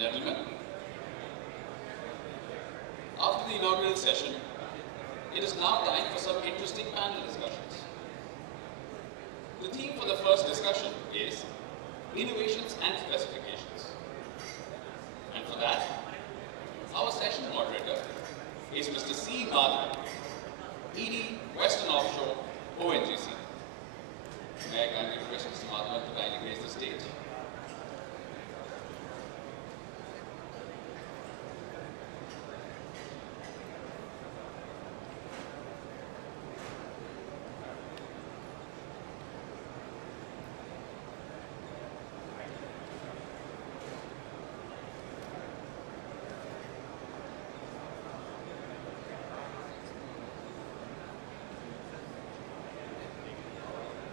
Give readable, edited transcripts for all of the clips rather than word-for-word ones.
gentlemen, after the inaugural session, it is now time for some interesting panel discussions. The theme for the first discussion is innovations and specifications. And for that, our session moderator is Mr. C. Mathavan, ED, Western Offshore, ONGC. May I kindly request Mr. Mathavan to kindly grace the stage.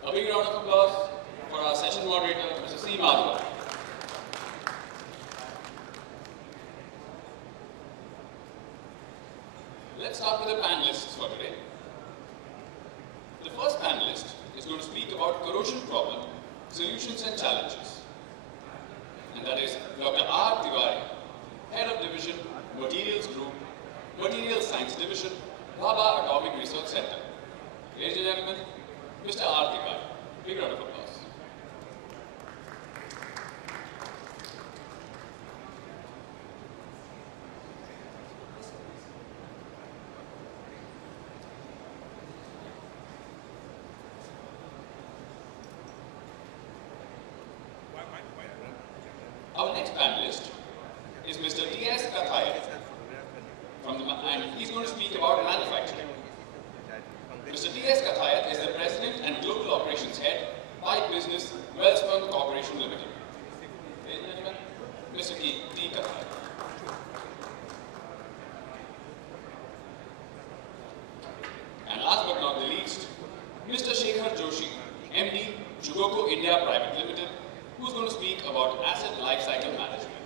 A big round of applause for our session moderator, Mr. C. Mathavan. Let's start with the panelists for today. The first panelist is going to speak about corrosion problem, solutions and challenges. And that is Dr. R. Tewari, Head of Division, Materials Group, Materials Science Division, Bhabha Atomic Research Center. Ladies and gentlemen, Mr. R. Tewari. Big round of applause. Our next panelist is Mr. T.S. Kathayat, and he's going to speak about manufacturing. Mr. T.S. Kathayat is the President and Global Operations Head, Pipe Business, Welspun Corporation Limited. Ladies and gentlemen, Mr. T. Kathayat. And last but not the least, Mr. Shekhar Joshi, MD, Chugoku India Private Limited, who's going to speak about asset lifecycle management.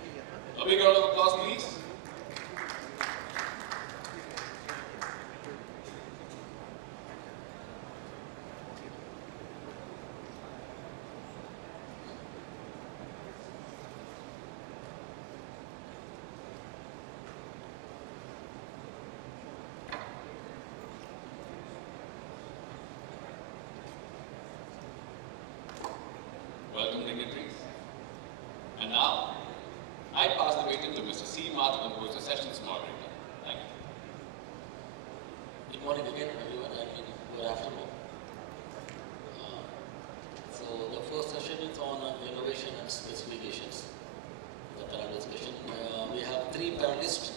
A big round of applause, please. Welcome, dignitaries. And now, I pass the baton to Mr. C. Mathavan, who is the session's moderator. Thank you. Good morning again, everyone, and good afternoon. So the first session is on innovation and specifications. The panel discussion. We have three panelists.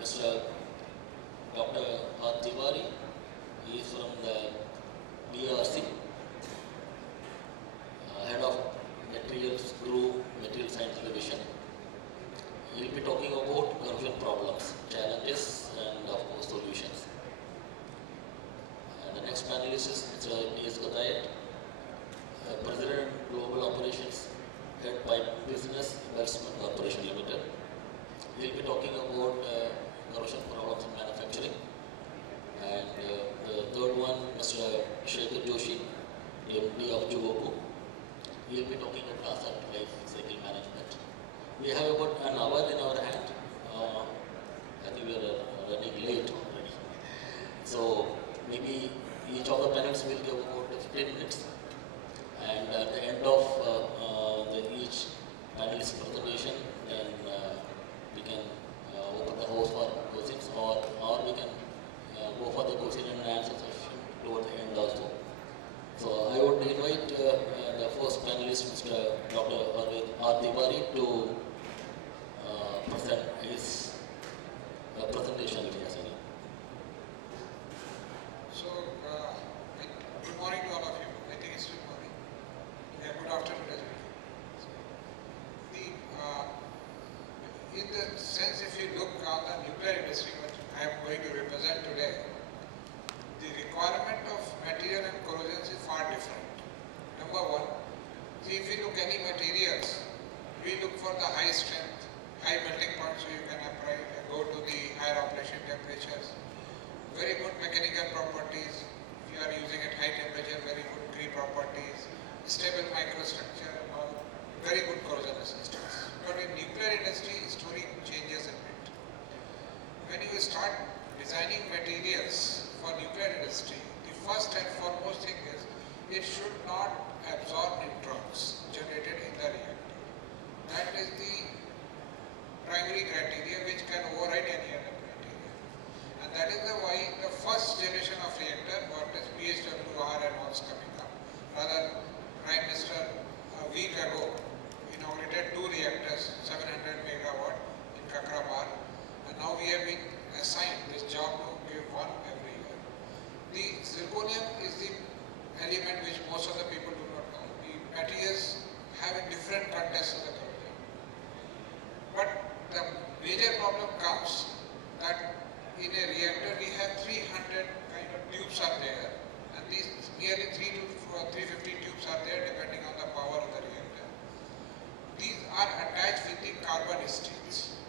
Mr. Dr. R. Tewari, he is from the DRC. Head of Materials Group, Material Science Division. He will be talking about corrosion problems, challenges, and of course solutions. And the next panelist is Mr. T.S. Kathayat, President Global Operations, Head Pipe Business, Welspun Corporation Limited. He will be talking about corrosion problems in manufacturing. And the third one, Mr. Shekhar Joshi, MD of Chugoku. We will be talking about asset life cycle management. We have about an hour in our hand. I think we are running late already. So maybe each of the panels will give about 15 minutes. And at the end of each panelist presentation, then we can open the house for questions, or we can go for the question and answer session towards the end also. So I would invite the first panelist, Mr. Dr. R. Tewari, to present his presentation if he has any. So, good morning to all of you. I think it's good morning. Yeah, good afternoon as well. In the sense, if you look on the nuclear industry, which I am going to represent today, the requirement of material and corrosions is far different. Number one, see, if you look any materials, we look for the high strength, high melting point, so you can apply, go to the higher operation temperatures. Very good mechanical properties. If you are using at high temperature, very good green properties, stable microstructure, and all, very good corrosion resistance. But in nuclear should not absorb neutrons generated in the reactor. That is the primary criteria which can override any other criteria. And that is why the first generation of reactor, what is PHWR and what's coming up. Rather, Prime Minister a week ago inaugurated 2 reactors, 700 megawatt in Kakrabar, and now we have been assigned this job to give 1 every year. The zirconium is the element which most of the people do not know. The materials have a different context of the corrosion. But the major problem comes that in a reactor we have 300 kind of tubes are there, and these nearly 3 to 350 tubes are there depending on the power of the reactor. These are attached with the carbon steels,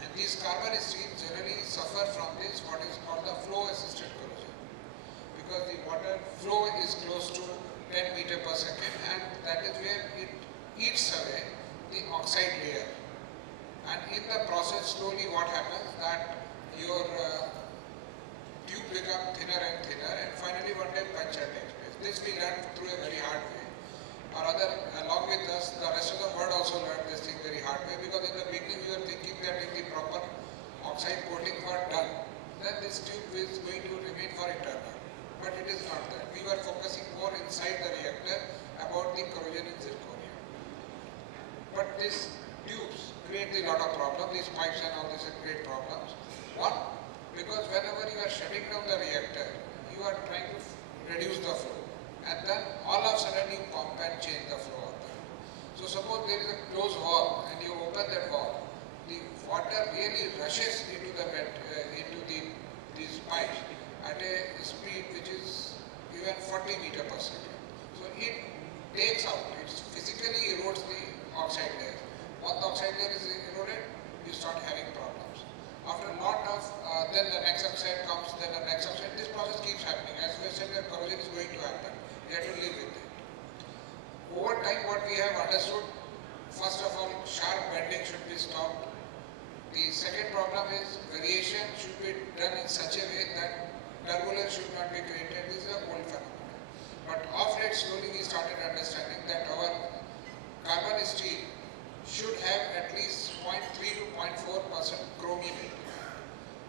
and these carbon steels generally suffer from this what is called the flow assisted corrosion, because the water flow is close to 10 meter per second, and that is where it eats away the oxide layer. And in the process, slowly what happens that your tube become thinner and thinner, and finally one day puncture takes place. This we learned through a very hard way. Or other, along with us, the rest of the world also learned this thing very hard way, because in the beginning we were thinking that if the proper oxide coating were done, then this tube is going to remain for eternal. But it is not that. We were focusing more inside the reactor about the corrosion in zirconium. But these tubes create a lot of problems. These pipes and all this create problems. One, because whenever you are shutting down the reactor, you are trying to reduce the flow. And then all of a sudden you pump and change the flow of that. So suppose there is a closed valve and you open that valve, the water really rushes into these pipes at a speed which is even 40 meter per second. So it takes out, it physically erodes the oxide layer. Once the oxide layer is eroded, you start having problems. After a lot of, then the next oxide comes, then the next oxide, this process keeps happening. As we said, that corrosion is going to happen. We have to live with it. Over time, what we have understood, first of all, sharp bending should be stopped. The second problem is variation should be done in such a way that turbulence should not be created. This is a old phenomenon. But of late, slowly we started understanding that our carbon steel should have at least 0.3 to 0.4% chromium into it.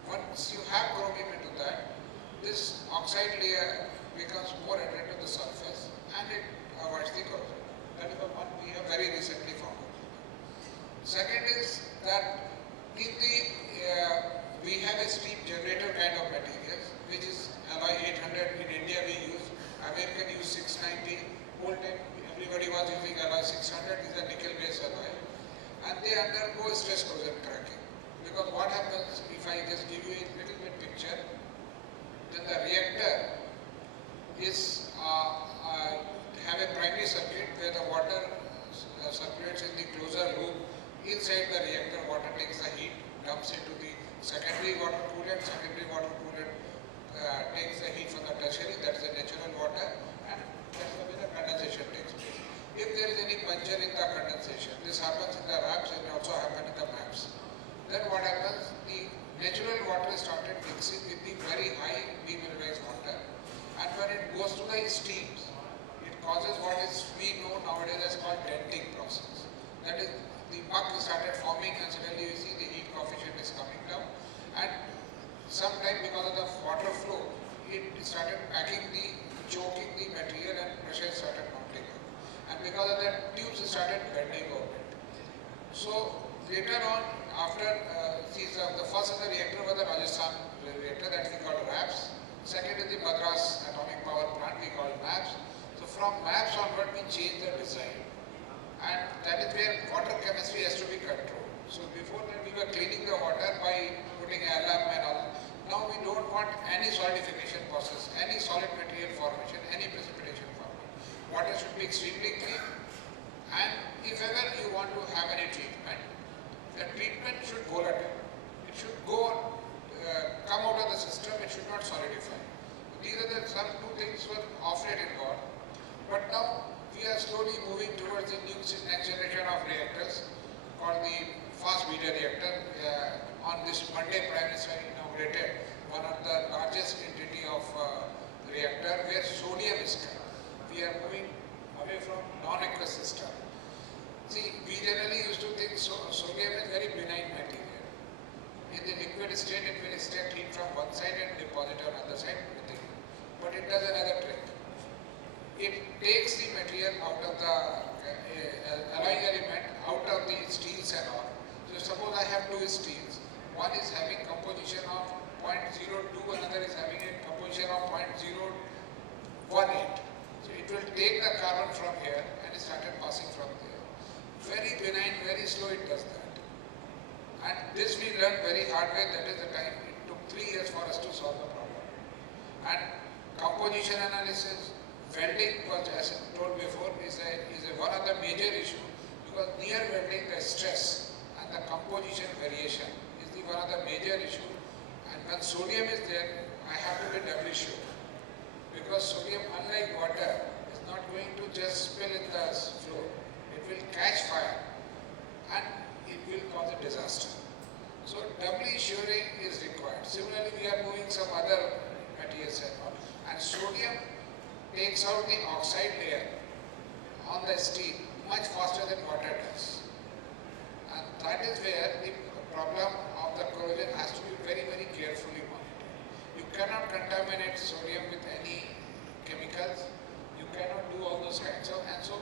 Once you have chromium into that, this oxide layer becomes more adherent to the surface and it avoids the corrosion. That is the one we have very recently found. Second is that in the we have a steam generator kind of materials, which is alloy 800. In India we use, American use 690. Old time everybody was using alloy 600. Is a nickel based alloy, and they undergo stress corrosion cracking. Because what happens if I just give you a little bit picture, then the reactor is have a primary circuit where the water circulates in the closer loop. Inside the reactor, water takes the heat, dumps into the secondary water coolant. Secondary water coolant takes the heat from the tertiary, that is the natural water, and that's the way the condensation takes place. If there is any puncture in the condensation, this happens in the wraps and also happens in the maps. Then what happens? The natural water started mixing with the very high demineralized water, and when it goes to the steams, it causes what is we know nowadays as called denting process. That is, the muck started forming and suddenly you see the heat coefficient is coming down, and sometime because of the water flow, it started packing choking the material and pressure started mounting up. And because of that, tubes started bending over it. So later on, after the first of the reactor was the Rajasthan reactor that we call RAPS. Second is the Madras Atomic Power Plant, we call MAPS. So from MAPS onward, we changed the design. And that is where water chemistry has to be controlled. So before that we were cleaning the water by putting alum and all. Now we don't want any solidification process, any solid material formation, any precipitation formation. Water should be extremely clean, and if ever you want to have any treatment, the treatment should volatile. It should go, come out of the system, it should not solidify. These are the some two things were of late involved. But now we are slowly moving towards the next generation of reactors called the fast beta reactor. On this Monday, Prime Minister inaugurated one of the largest entity of reactor where sodium is kept. are moving away from non-aqueous system. See, we generally used to think sodium is very benign material. In the liquid state, it will extract heat from one side and deposit on the other side. But it does another trick. It takes the material out of the alloying element, out of the steels and all. So suppose I have two steels. One is having composition of 0.02, another is having a composition of 0.018. So it will take the carbon from here and it started passing from there. Very benign, very slow it does that. And this we learned very hard way, that is the time it took 3 years for us to solve the problem. And composition analysis, welding was, as I told before, is one of the major issue, because near welding the stress and the composition variation is one of the major issue. And when sodium is there, I have to be doubly sure, because sodium, unlike water, is not going to just spill in the flow. It will catch fire and it will cause a disaster. So doubly assuring is required. Similarly, we are moving some other materials and sodium takes out the oxide layer on the steel much faster than water does. And that is where the problem of the corrosion has to be very, very carefully monitored. You cannot contaminate sodium with any chemicals. You cannot do all those kinds of, and so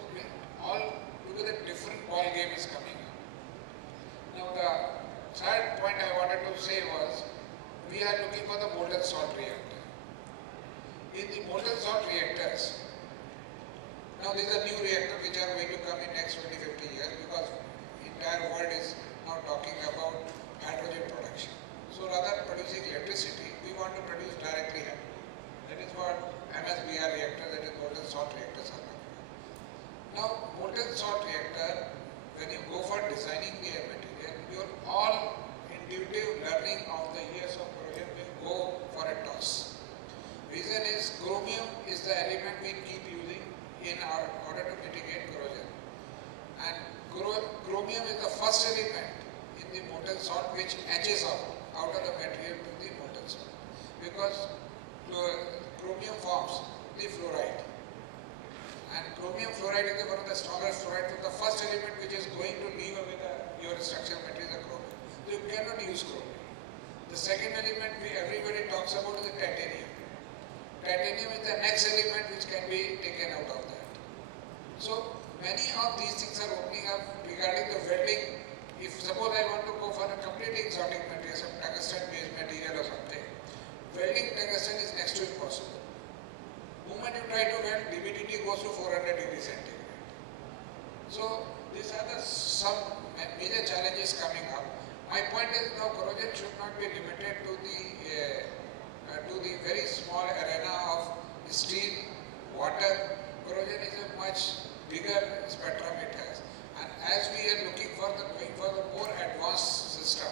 all together different ball game is coming up. Now the third point I wanted to say was, we are looking for the molten salt reactor. In the molten salt reactors, now these are new reactors which are going to come in next 20-50 years, because the entire world is now talking about hydrogen production. So rather producing electricity, we want to produce directly hydrogen. That is what MSBR reactor, that is molten salt reactors are coming. Now molten salt reactor, when you go for designing the material, your all intuitive learning of the years of corrosion will go for a toss. Reason is chromium is the element we keep using in our order to mitigate corrosion. And chromium is the first element in the molten salt which etches out of the material to the molten salt. Because chromium forms the fluoride. And chromium fluoride is one of the strongest fluorides. So the first element which is going to leave away your structural material is the chromium. So you cannot use chromium. The second element everybody talks about is the titanium. Titanium is the next element which can be taken out of that. So many of these things are opening up regarding the welding. If suppose I want to go for a completely exotic material, some tungsten based material or something, welding tungsten is next to impossible. The moment you try to weld, DBTT goes to 400 degrees centigrade. So these are some major challenges coming up. My point is now corrosion should not be limited to the very small arena of steel, water. Corrosion is a much bigger spectrum it has. And as we are looking for going for the more advanced system,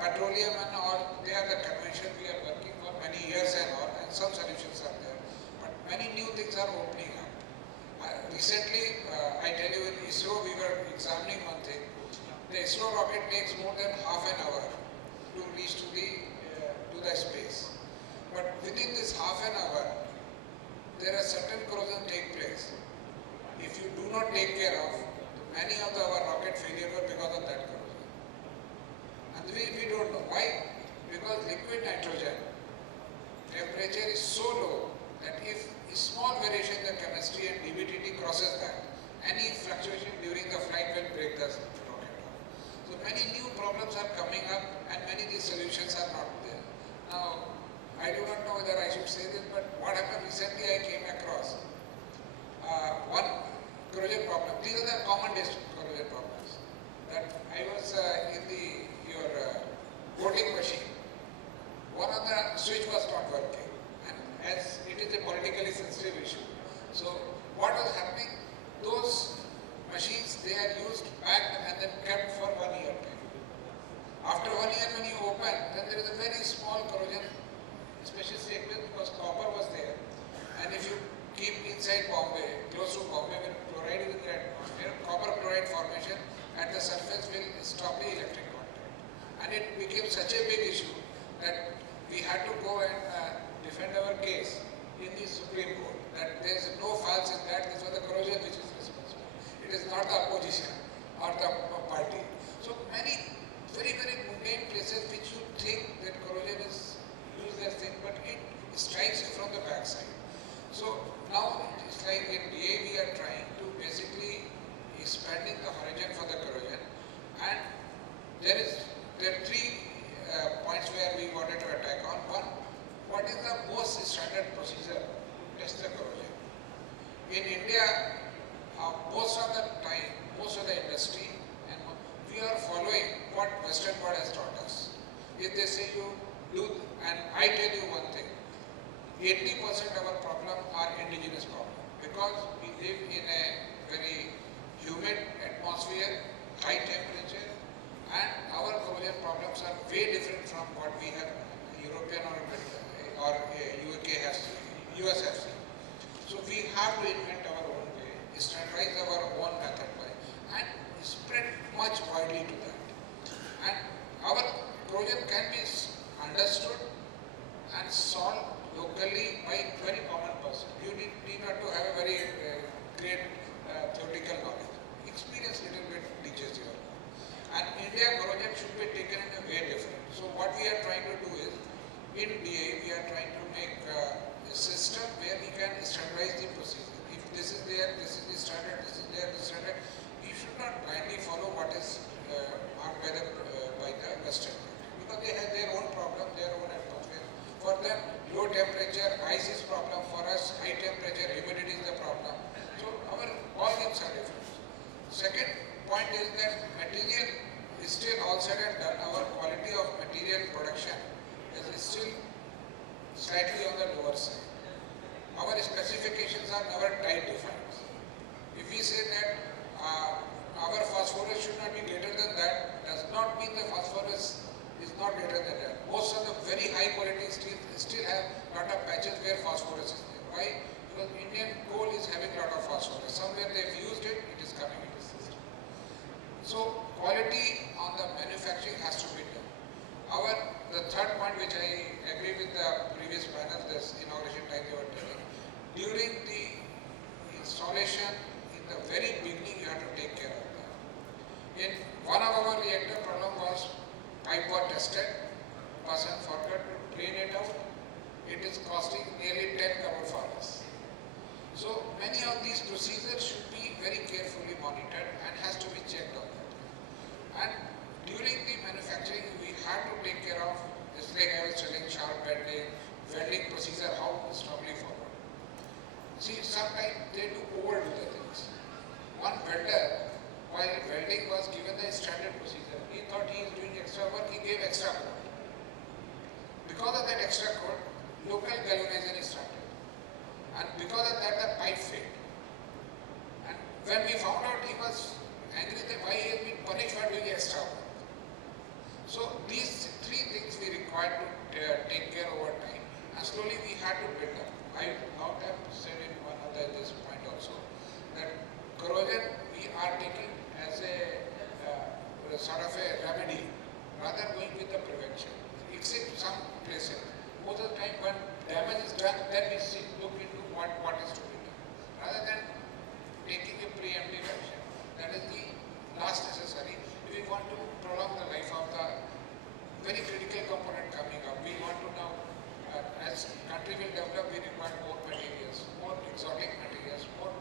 petroleum and all, they are the convention we are working for many years and all, and some solutions are there. But many new things are opening up. Recently, I tell you, in ISRO we were examining one thing. The ISRO rocket takes more than half an hour to reach to the space. But within this half an hour, there are certain corrosion take place. If you do not take care of, many of our rocket failure were because of that corrosion. And we don't know why. Because liquid nitrogen temperature is so low that if a small variation in the chemistry and DBTT crosses that, any fluctuation during the flight will break the rocket off. So many new problems are coming up and many of these solutions are not there. Now, I do not know whether I should say this, but what happened recently, I came across one corrosion problem. These are the common corrosion problems. That I was in your voting machine. One of the switch was not working, and as it is a politically sensitive issue. So what was happening? Those machines, they are used, packed, and then kept for 1 year time. After 1 year, when you open, then there is a very small corrosion, especially statement because copper was there. And if you keep inside Bombay, close to Bombay, when chloride is in the atmosphere, copper chloride formation at the surface will stop the electric contact. And it became such a big issue that we had to go and defend our case in the Supreme Court that there is no false in DA we are trying to basically expanding the horizon for the corrosion, and there are three points where we wanted to attack on. One, what is the most standard procedure to test the corrosion? In India, most of the time, most of the industry, and we are following what Western world has taught us. If they say you do, and I tell you one thing, 80% of our problem are indigenous problem, because we live in a very humid atmosphere, high temperature, and our corrosion problems are way different from what we have European or UK has seen, US has seen. So we have to invent our own way, standardize our own method by, and spread much widely to that. And our corrosion can be understood and solved locally by very common person. You need not to have a very great theoretical knowledge. Experience little bit teaches you. And India corrosion should be taken in a way different. So what we are trying to do is, in DA we are trying to make a system where we can standardize the procedure. If this is there, this is the standard, this is there, the standard. You should not blindly follow what is marked by the Western, because they have their own problem, their own atmosphere. For them, low temperature, ice is problem. For us, high temperature, humidity is the problem. So our all things are different. Second point is that material is still all said and done. Our quality of material production is still slightly on the lower side. Our specifications are never tight defined. If we say that our phosphorus should not be greater than that, does not mean the phosphorus is not greater than that. Most of the very high quality still have lot of patches where phosphorus is there. Why? Because Indian coal is having lot of phosphorus. Somewhere they've used it, it is coming in the system. So quality on the manufacturing has to be done. The third point which I agree with the previous panel, this inauguration time they were telling, during the installation, in the very beginning you have to take care of that. In one of our reactor problem was pipe was tested, person forgot to drain it out, it is costing nearly 10 crore for us. So many of these procedures should be very carefully monitored and has to be checked on that. And during the manufacturing we have to take care of, just like I was telling, sharp welding procedure, how strongly forward. See, sometimes they do overdo the things. One welder, while welding was given the standard procedure, he thought he is doing extra work, he gave extra code. Because of that extra code, local galvanization is started. And because of that, the pipe failed. And when we found out, he was angry that why he has been punished for doing extra work. So these three things we require to take care over time, and slowly we had to build up. I long time said in one other this point also, that corrosion we are taking as a sort of a remedy, rather going with the prevention. Except some places, most of the time when damage is done, then we look into what is to be done, rather than taking a preemptive action. That is the last necessary. If we want to prolong the life of the very critical component coming up, we want to now, as country will develop, we require more materials, more exotic materials, more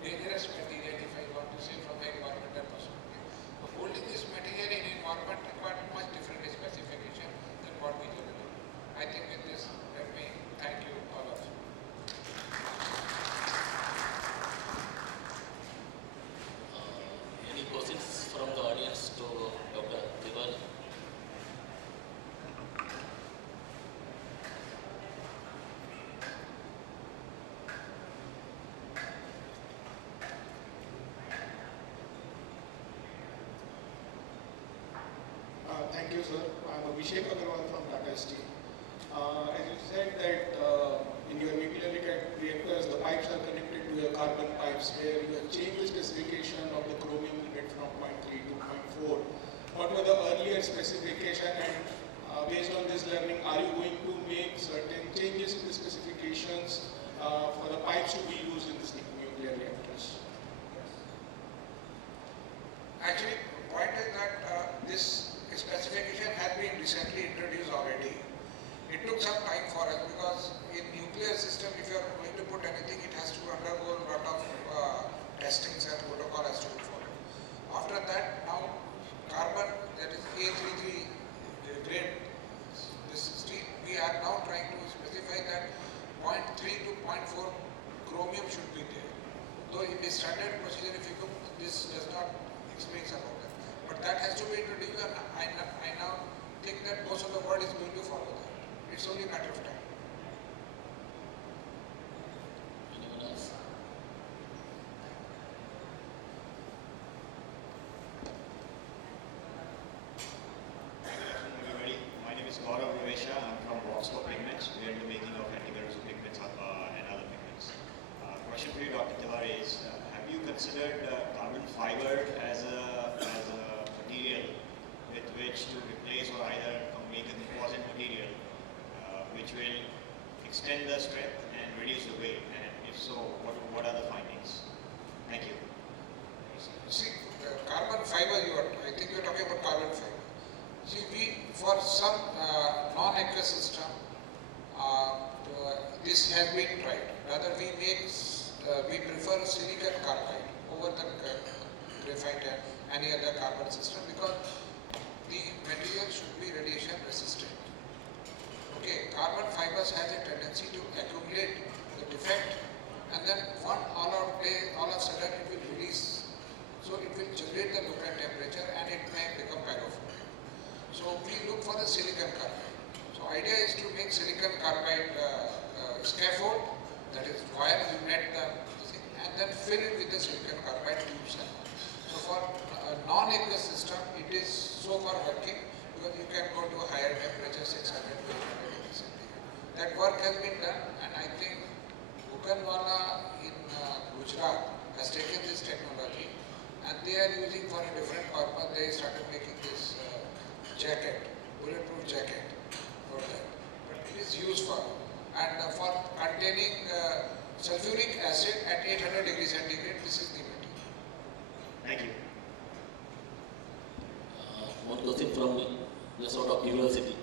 dangerous material, if I want to say from the environmental perspective. So holding this material in environment requires much different specification than what we generally do. I think with this, let me thank you all of you. Any questions from the audience to Dr. Tewari? Thank you, sir. I'm Shekhar from Tata Steel. As you said that in your nuclear reactors, the pipes are connected to your carbon pipes, where you have changed the specification of the chromium limit from 0.3 to 0.4. What were the earlier specification, and based on this learning, are you going to make certain changes in the specifications for the pipes to be used in this nuclear reactors? Actually, point is that this specification has been recently introduced already. It took some time for us because in nuclear system, if you are going to put anything, it has to undergo a lot of in the standard procedure, if you look, this does not explain about that. But that has to be introduced, and I now think that most of the world is going to follow that. It's only a matter of time. Anyone else? Everybody, my name is Gaurav Ravesha. I'm from Offshore Pigments. We are in the making of anti-corrosive pigments and other pigments. Question for you, Dr. Tewari, is have you considered carbon fiber as a material with which to replace or either make a composite material which will extend the strength and reduce the weight? And if so, what are the findings? Thank you. See, carbon fiber, I think you're talking about carbon fiber. See, for some non-aqueous system, this has been tried. Rather, we prefer silicon carbide over the graphite and any other carbon system because the material should be radiation resistant. Okay, carbon fibers has a tendency to accumulate the defect, and then all of a sudden it will release. So it will generate the local temperature and it may become pyrophoric. So we look for the silicon carbide. So idea is to make silicon carbide scaffold, that is wire, you net the thing, and then fill it with the silicon carbide tubes. So for a non-aqueous system, it is so far working because you can go to a higher temperature, 600 to 800 degrees centigrade. That work has been done, and I think Bukanwala in Gujarat has taken this technology, and they are using for a different purpose. They started making this jacket, bulletproof jacket for that. But it is used for, and for containing sulfuric acid at 800 degrees centigrade, this is the material. Thank you. One question from me, just out of curiosity.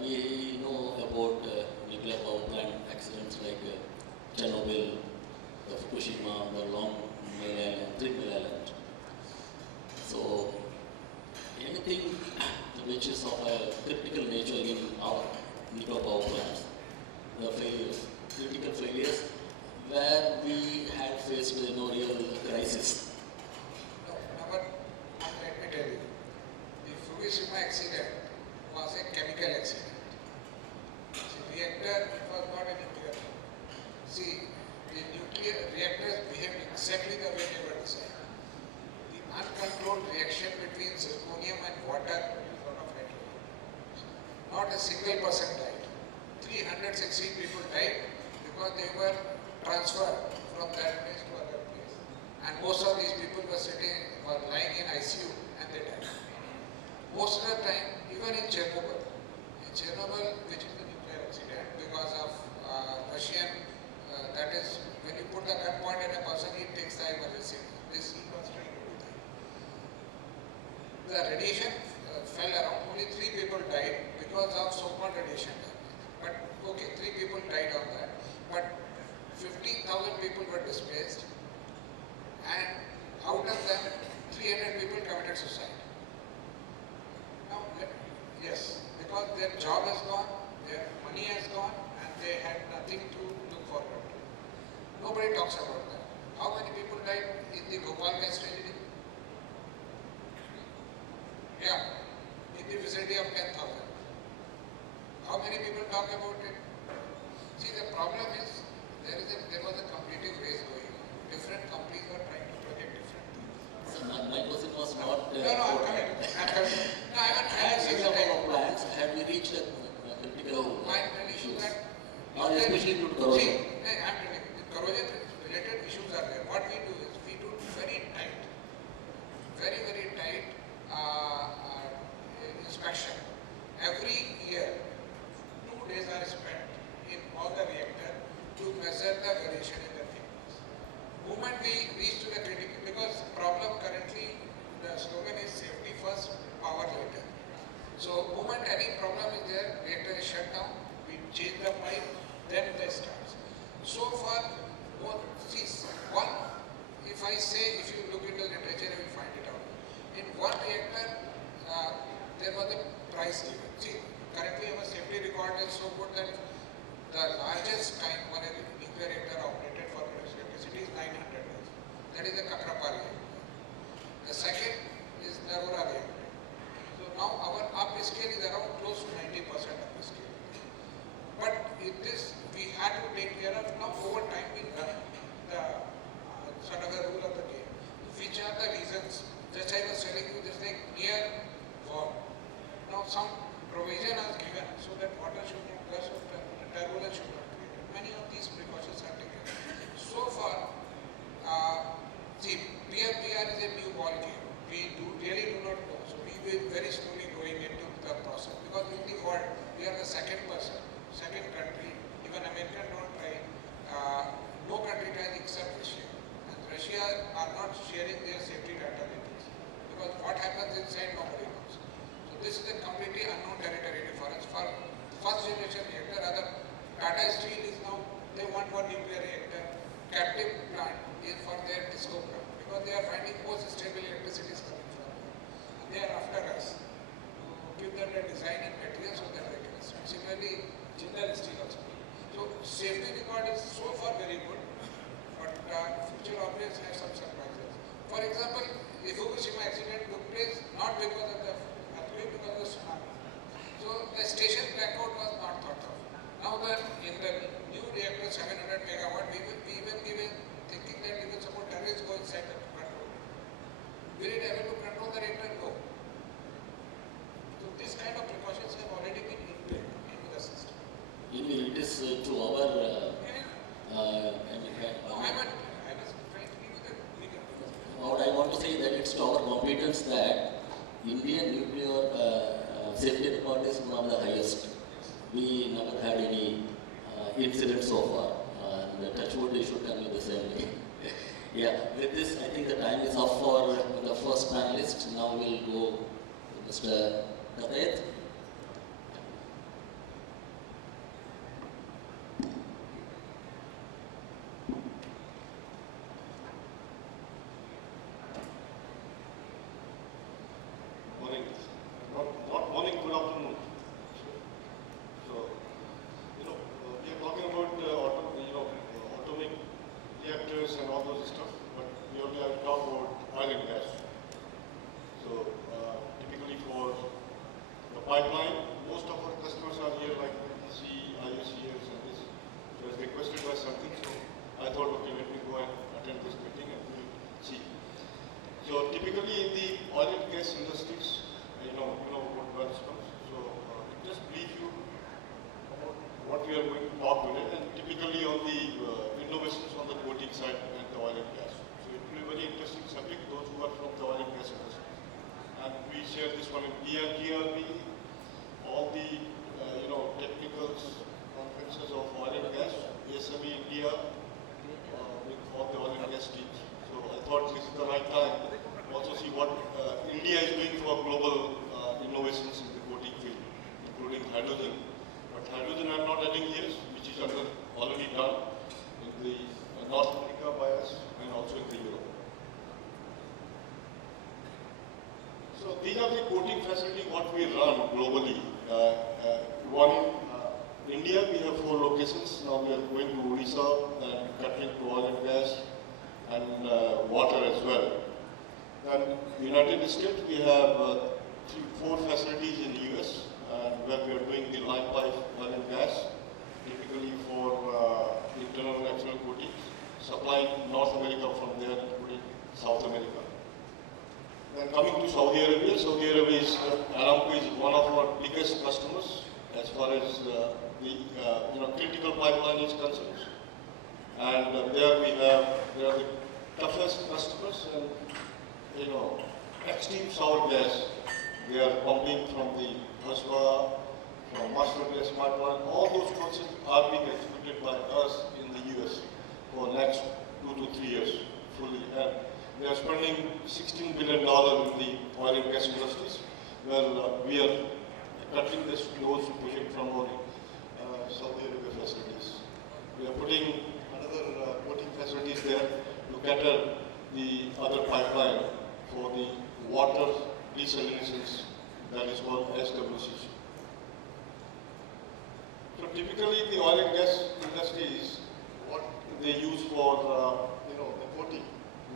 We know about nuclear power plant accidents like Chernobyl, the Fukushima, the Long Mile Island, 3 Mile Island. So, anything which is of a critical nature in our nuclear power plants, the failures, critical failures, where we had faced real crisis. No, but let me tell you, the Fukushima accident was a chemical accident. See, reactor was not a nuclear. See, the nuclear reactors behaved exactly the way they were designed. The uncontrolled reaction between zirconium and water is out of control. Not a single person died. 316 people died because they were transferred from that place to other place. And most of these people were lying in ICU and they died. Most of the time, even in Chernobyl, which is a nuclear accident because of Russian, that is, when you put the gun point at a person, it takes the emergency. This he was trying to do that. The radiation fell around, only 3 people died because of so-called radiation damage. But okay, 3 people died on that. But 15,000 people were displaced, and out of them, 300 people committed suicide. Now, yes, because their job has gone, their money has gone, and they had nothing to look forward to. Nobody talks about that. How many people died in the Bhopal gas tragedy? Yeah, in the vicinity of 10,000. How many people talk about it? See, the problem is, there was a competitive race going on. Different companies were trying to project different things. So my question was not... No, I'm coming. No, I haven't plants, have we reached a critical... No, I'm telling you that... Or especially to corrosion. See, I'm telling you, corrosion related issues are there. What we do is, we do very tight inspection. Every year, 2 days are spent in all the reactor to measure the variation in the thickness. Moment we reach to the critical, because problem currently, the slogan is safety first, power later. So moment any problem is there, reactor is shut down, we change the pipe, then it starts. So far, if I say, if you look into the literature, you will find it out. In one reactor, there was a price given. See, currently our safety record is so good that the largest time when a nuclear reactor operated for production electricity is 900 that is the Kakrapa reactor. The second is Narora reactor. So now our upscale is around close to 90% upscale. But in this we had to take care of, now over time we learn the sort of the rule of the game. Which are the reasons, just I was telling you, just like near wall. Now some provision is given so that water should not gush or turbulence should not create. Many of these precautions are taken. So far, see, PFBR is a new ball game. We really do not know. So we will very slowly going into the process because in the world we are the second country. Even American don't try. No country tries except Russia. And Russia are not sharing their safety data with us because what happens inside nobody knows. So this is a completely unknown territory for us. For first generation reactor, rather Tata Steel is now, they want one nuclear reactor, captive plant is for their Disco plant because they are finding most stable electricity is coming from them. And they are after us to give them the design and material so that they can start. Similarly, Jindal Steel also. So safety record is so far very good, but future always has some surprises. For example, the Fukushima accident took place not because of the earthquake, because of the tsunami. So the station blackout was not thought of. Now in the new reactor 700 megawatt, we even given thinking that even suppose terrorists go inside the control. Will it able to control the reactor? No. So this kind of precautions have already been inbuilt into the system. It is to our what I want to say that it's to our competence that Indian nuclear safety record is one of the highest. We never had any incident so far, and touch wood, they should tell you the same way. Yeah, with this, I think the time is up for the first panelist. Now we'll go to Mr. Kathayat.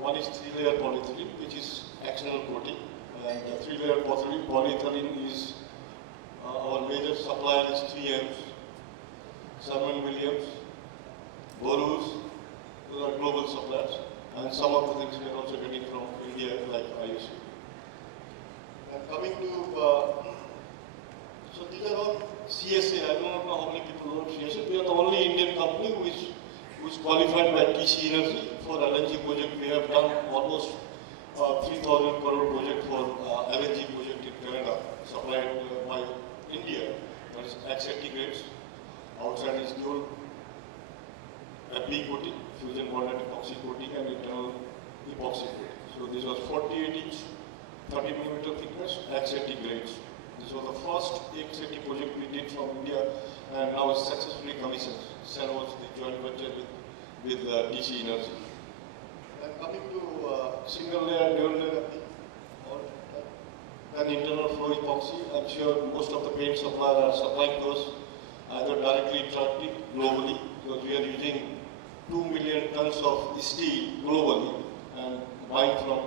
One is 3-layer polyethylene, which is external coating, and the 3-layer polyethylene is our major supplier is 3Ms, Sherwin Williams, Borus, those are global suppliers, and some of the things we are also getting from India, like IUC. And coming to, so these are all CSA. I do not know how many people know CSA. We are the only Indian company who is qualified by TC Energy for LNG project. We have done almost 3,000 crore project for LNG project in Canada, supplied by India. That is XAT grades. Outside is dual FB coating, fusion bonded epoxy coating, and internal epoxy coating. So this was 48 inch, 30 millimeter thickness, XAT grades. This was the first XAT project we did from India, and now it's successfully commissioned. Sen was the joint venture with DC Energy. And coming to single layer, dual layer, and internal flow epoxy, I'm sure most of the paint suppliers are supplying those either directly indirectly globally, because we are using 2 million tons of steel globally, and buying from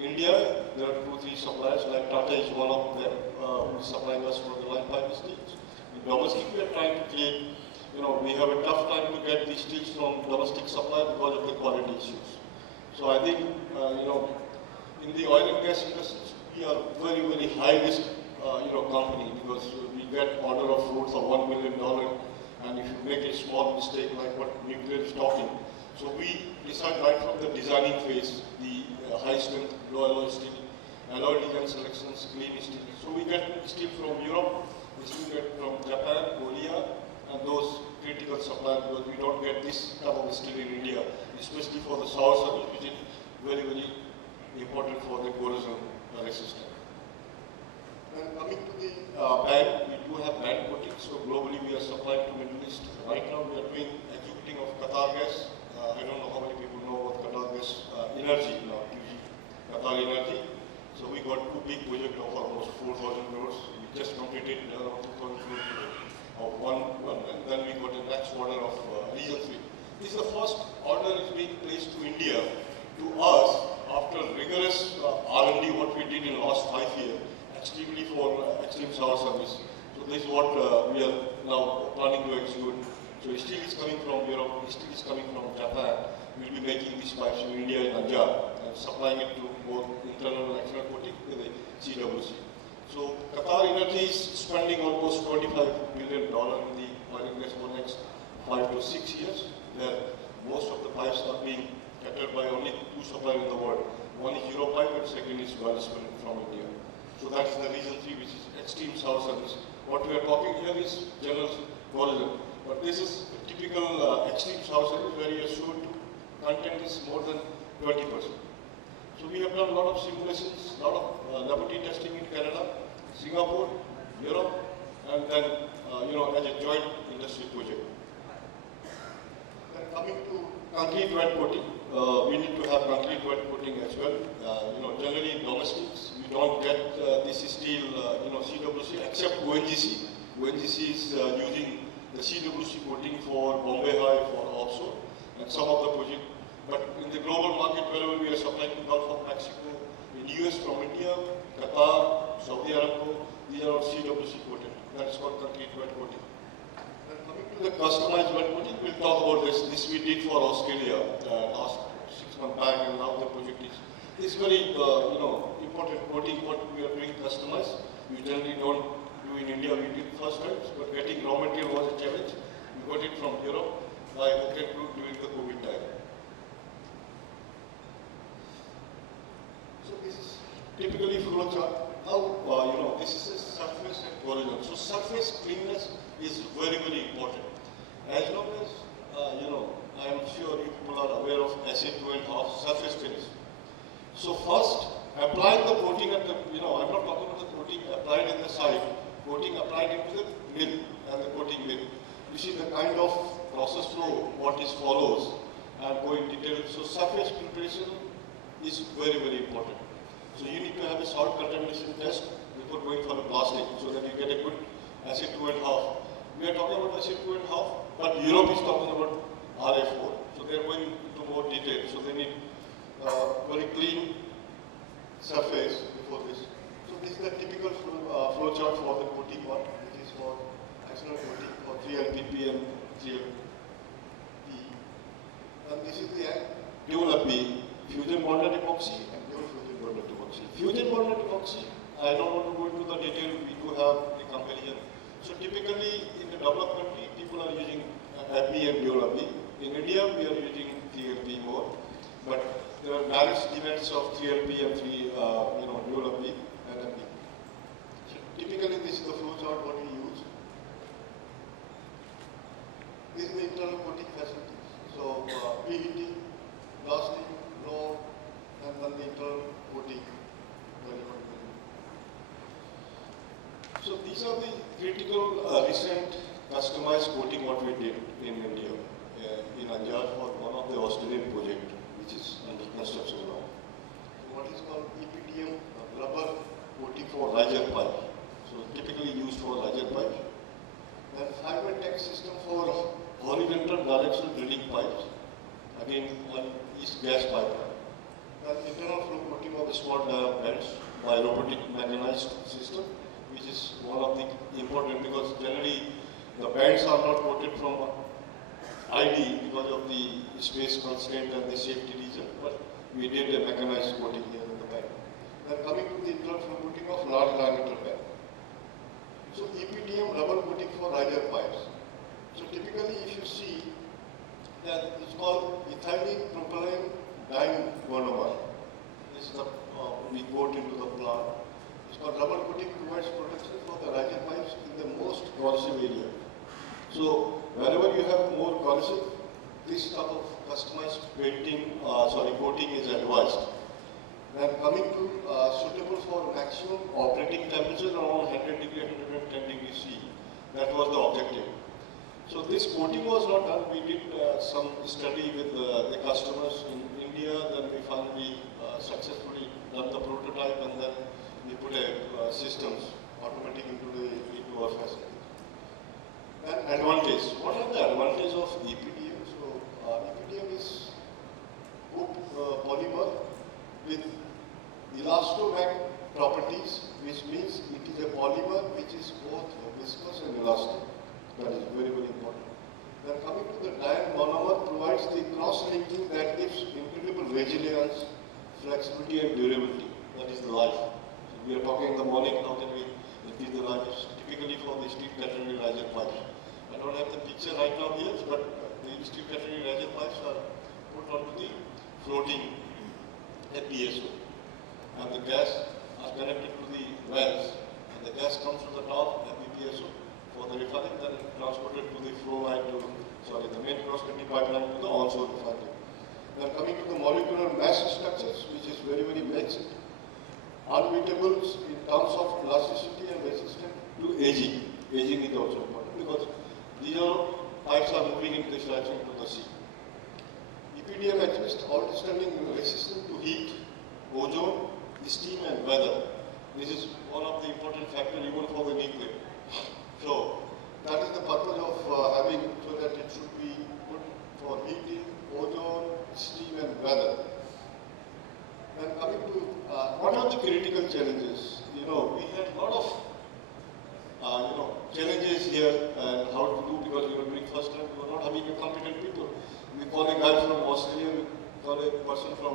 India, there are 2-3 suppliers, like Tata is one of them, who is supplying us for the line pipe steels. In domestic, we are trying to create, we have a tough time to get these steels from domestic supply because of the quality issues. So I think, in the oil and gas industry, we are very, very high risk, company, because we get order of fruits of $1 million, and if you make a small mistake like what nuclear is talking, so we decide right from the designing phase, the high strength, low alloy steel, alloy design selections, clean steel. So we get steel from Europe, we still get from Japan, Korea, and those critical suppliers, because we don't get this type of steel in India, especially for the sour service, which is very, very important for the corrosion resistance. And coming to the band, we do have band coating. So globally we are supplying to Middle East. Right now we are doing executing of Qatar gas. I don't know how many people know about Qatar gas energy now, Qatar energy. So we got 2 big projects of almost 4,000 crores. We just completed around 2,000 crores of one, and then we got the next order of region 3. This is the first order is being placed to India, to us, after rigorous R&D what we did in the last 5 years. Extremely for extreme sour service. So this is what we are now planning to execute. So steel is coming from Europe, steel is coming from Japan. We will be making these pipes in India and Punjab and supplying it to both internal and external coating with the CWC. So Qatar Energy is spending almost $25 million in the oil and gas for the next 5 to 6 years, where most of the pipes are being catered by only 2 suppliers in the world. One is Europipe and second is Welspun from India. So that's the region 3, which is extreme sour service. What we are talking here is general corrosion, but this is a typical extreme sour service where your CO2 content is more than 20%. So we have done a lot of simulations, a lot of laboratory testing in Canada, Singapore, Europe, and then as a joint industry project. Then coming to concrete wet coating, we need to have concrete wet coating as well. Generally in domestics, we don't get this steel, CWC except ONGC. ONGC is using the CWC coating for Bombay High, for offshore, and some of the project. But in the global market, wherever we are supplying to Gulf of Mexico, in US from India, Qatar, Saudi Arabia, these are all CWC coated. That is called concrete wet coating. Then coming to the customized wet coating, we'll talk about this. This we did for Australia last 6 months back, and now the project is very important coating. What we are doing customized, we generally don't do in India. We did first time, but getting raw material was a challenge. We got it from Europe by Hook Group during the COVID time. So this is typically flow chart. Now, this is a surface and corrosion. So surface cleanness is very, very important. As long as, I am sure you people are aware of SA2.5 surface finish. So first, applying the coating at the, I'm not talking about the coating applied in the side, coating applied into the mill and the coating mill. You see the kind of process flow, what is follows, and go in detail. So surface preparation is very, very important. So you need to have a salt contamination test before going for the plastic, so that you get a good acid 2.5. We are talking about acid 2.5, but Europe is talking about RA4. So they are going into more detail. So they need very clean surface before this. So this is the typical flow chart for the coating one, which is for external coating for 3LPP and 3LP. And this is the dual LP, fusion bonded epoxy and dual fusion bonded epoxy. Fusion bonded epoxy, I don't want to go into the detail, we do have the comparison. So typically in the developed country, people are using LP and dual LP. In India, we are using 3LP more, but there are various demands of 3LP and dual LP and LP. So typically, this is the flow chart what we use. This is the internal coating facilities. So preheating, blasting, blow, and then the internal coating. So these are the critical recent customized coating what we did in India, in Anjar for one of the Australian project which is under construction now. So what is called EPDM rubber coating for riser pipe. So typically used for riser pipe. And fiber tech system for horizontal directional drilling pipes. Again, one is gas pipeline. And internal flow coating of the small diameter belts by robotic mechanized system, which is one of the important because generally the belts are not coated from ID because of the space constraint and the safety reason, but we did a mechanized coating here in the belt. Then coming to the internal flow coating of large diameter belt. So EPDM rubber coating for riser pipes. So typically if you see that it's called ethylene propylene dimonomer. This is the we coat into the plant. It's called rubber coating provides protection for the riser pipes in the most corrosive area. So wherever you have more corrosive, this type of customized coating is advised. Then coming to suitable for maximum operating temperature around 100 degree, 110 degree C. That was the objective. So this coating was not done. We did some study with the customers in India. Then we finally successfully done the prototype, and then we put a systems automatic into our facility. And advantage. What are the advantages of EPDM? So EPDM is good polymer with elastomag properties, which means it is a polymer which is both viscous and elastic. That is very, very important. Then coming to the dimonomer provides the cross-linking that gives incredible resilience, flexibility and durability. That is the life. So we are talking in the morning, how can we increase the life? Typically for the steel catenary riser pipes. I don't have the picture right now here, but the steel catenary riser pipes are put onto the floating PSO. And the gas are connected to the wells. And the gas comes from the top PSO for the refining, then transported to the flow line the main cross-country pipeline to the onshore refinery. Then coming to the molecular mass structures, which is very, very mixed. Unbeatable in terms of elasticity and resistance to aging. Aging is also important because these pipes are moving in this direction to the sea. EPDM exists outstanding resistance to heat, ozone, steam and weather. This is one of the important factors even for the nuclear. So that is the purpose of having so that it should be good for heating, ozone, steam and weather. Then coming to what are the critical challenges? We had a lot of challenges here and how to do because we were doing first time. We were not having a competent people. We call a guy from Australia. We call a person from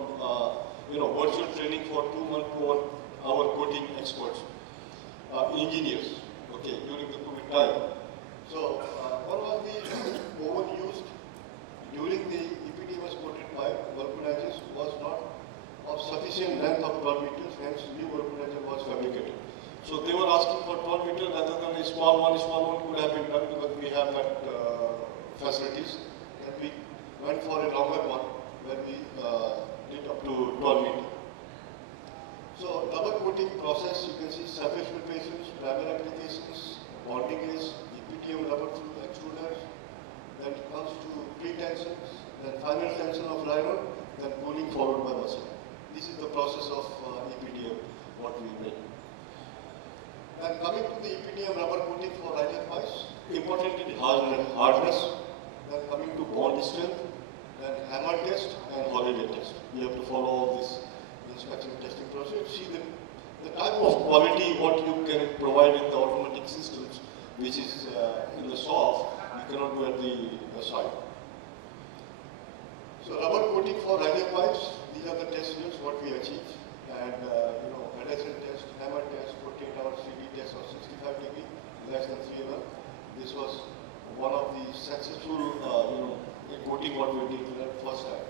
virtual training for 2 months to our coating experts, engineers. Okay, during the COVID time. So one was the oven used during the EPD was coated pipe vulcanizers was not of sufficient length of 12 meters, hence new vulcanizer was fabricated. So they were asking for 12 meters rather than a small one could have been done because we have that facilities. And we went for a longer one where we did up to 12 meters. So double coating process, you can see surface preparations, primer applications, bonding is EPDM rubber through extruders, then it comes to pre-tensions, then final tension of nylon, then cooling followed by muscle. This is the process of EPDM, what we made. And coming to the EPDM rubber coating for riser pipes, importantly hardness, then coming to bond strength, then hammer test and holiday test. We have to follow all this quality what you can provide in the automatic systems, which is in the soft, you cannot do at the site. So rubber coating for radial pipes, these are the test results what we achieved. And adhesive test, hammer test, 48-hour CD test of 65 degree, less than 3 mm. This was one of the successful coating what we did the first time.